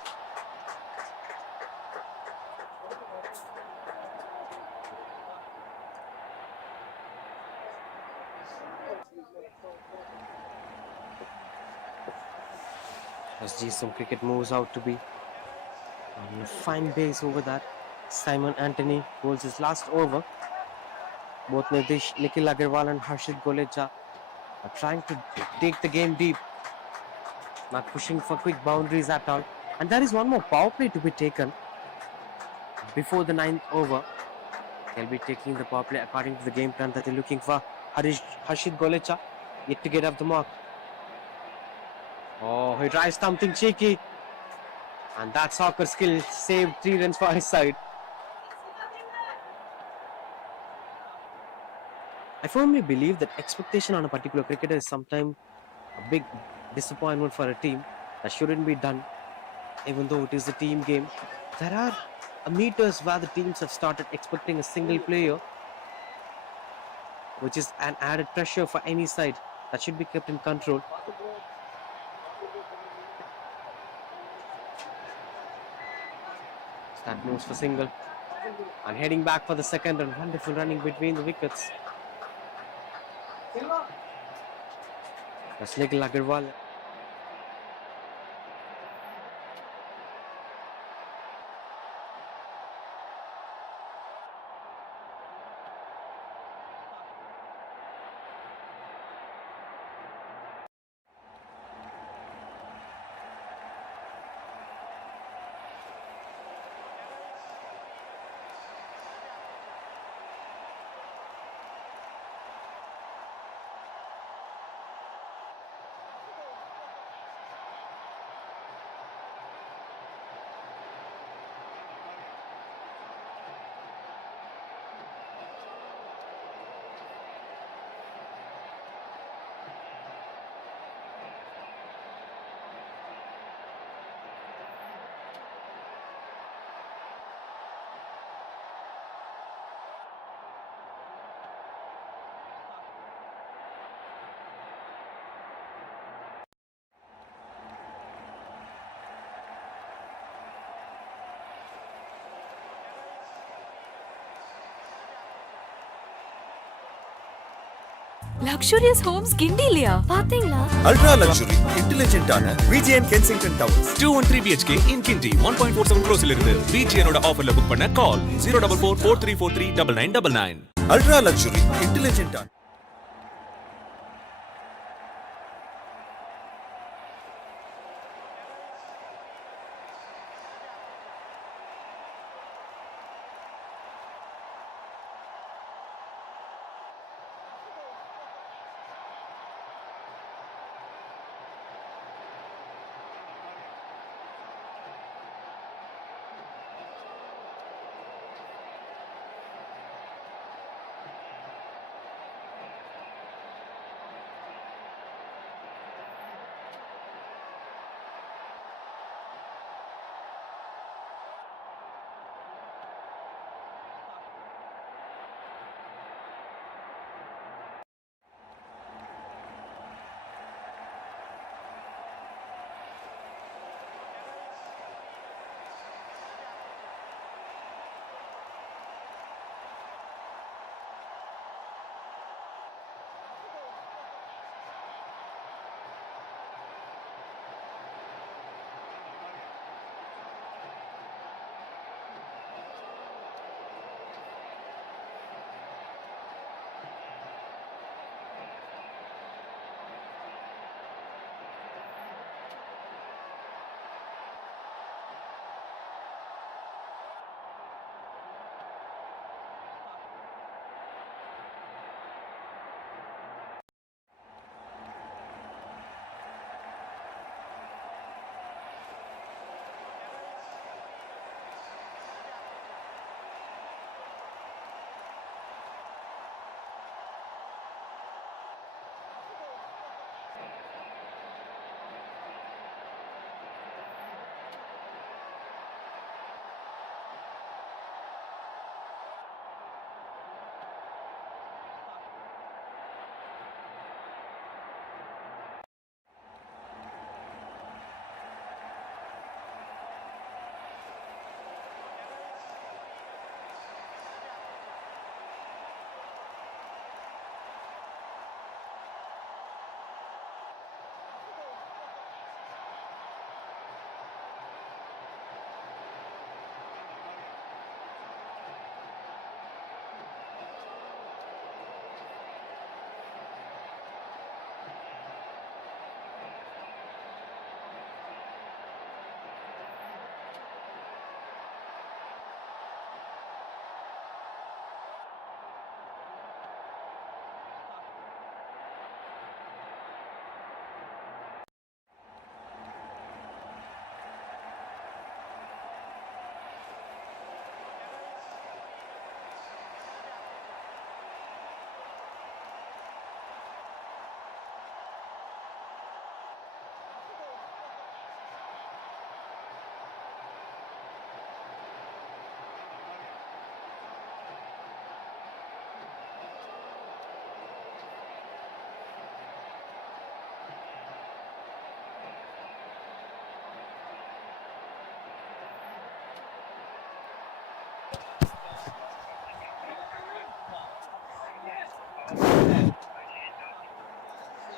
As Gsem cricket moves out to be on a fine base over that. Simon Anthony bowls his last over. Both Nikhil Agarwal and Harshit Golecha are trying to take the game deep, not pushing for quick boundaries at all. And there is one more power play to be taken before the ninth over. They'll be taking the power play according to the game plan that they're looking for. Harshit Golecha yet to get off the mark. Oh, he tries something cheeky. And that soccer skill saved 3 runs for his side. I firmly believe that expectation on a particular cricketer is sometimes a big disappointment for a team. That shouldn't be done, even though it is a team game. There are meters where the teams have started expecting a single player, which is an added pressure for any side that should be kept in control. That moves for single. And heading back for the second and wonderful running between the wickets. That's Nikhil Agarwal. Luxurious homes கிண்டிலியா பாத்தீங்களா? Ultra luxury intelligent ஆன VGN Kensington towers 213 BHK in Kinti 1.47 crores இருந்து VGNோட ஆஃபர்ல book பண்ண கால் 04443439999. Ultra luxury intelligent ஆன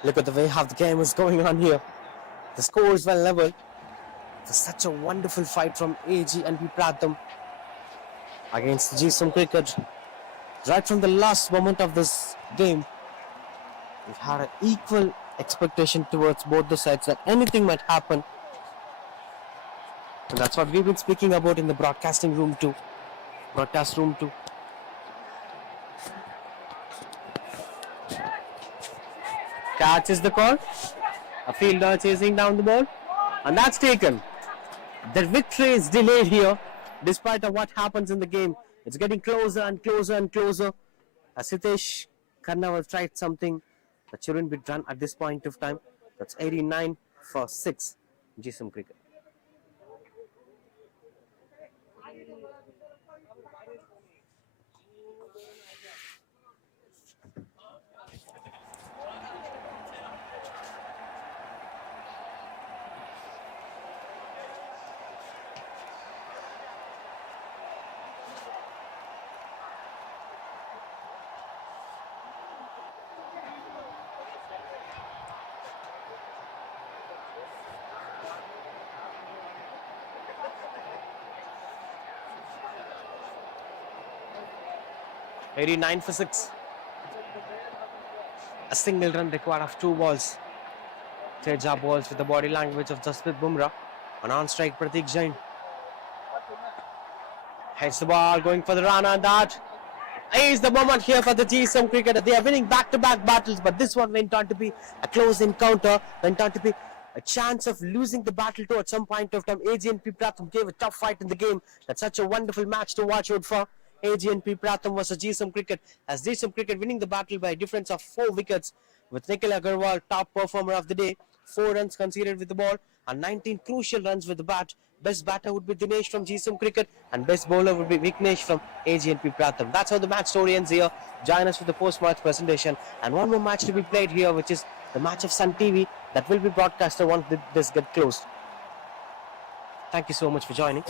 Look at the way how the game is going on here. The score is well level. It's such a wonderful fight from AG&P Pratham against Gsem Cricket. Right from the last moment of this game, we've had an equal expectation towards both the sides that anything might happen. And that's what we've been speaking about in the broadcast room too. Catch is the call. A fielder chasing down the ball. And that's taken. The victory is delayed here. Despite of what happens in the game, it's getting closer and closer and closer. Sitesh Khanna has tried something that shouldn't be done at this point of time. That's 89 for 6. Gsem Cricket. $89 for 6. A single run required of 2 balls. Teja balls with the body language of Jasprit Bumrah. An on-strike Pratik Jain. Heads the ball, going for the run, and that is the moment here for the Gsem Cricket. They are winning back-to-back battles, but this one went on to be a close encounter, went on to be a chance of losing the battle too at some point of time. AG&P Pratham gave a tough fight in the game. That's such a wonderful match to watch out for. AG&P Pratham versus Gsem Cricket, as Gsem Cricket winning the battle by a difference of 4 wickets, with Nikhil Agarwal top performer of the day. 4 runs conceded with the ball and 19 crucial runs with the bat. Best batter would be Dinesh from Gsem Cricket and best bowler would be Vignesh from AG&P Pratham. That's how the match story ends here. Join us for the post-match presentation, and one more match to be played here, which is the match of Sun TV that will be broadcasted once this get closed. Thank you so much for joining.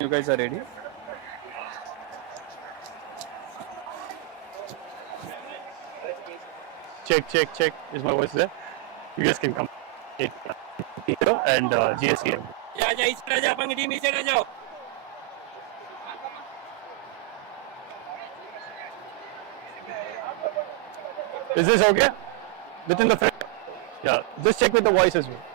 You guys are ready? Check. Is my voice there? You guys can come. And GSM. Is this okay? Within the frame? Yeah. Just check with the voice as well.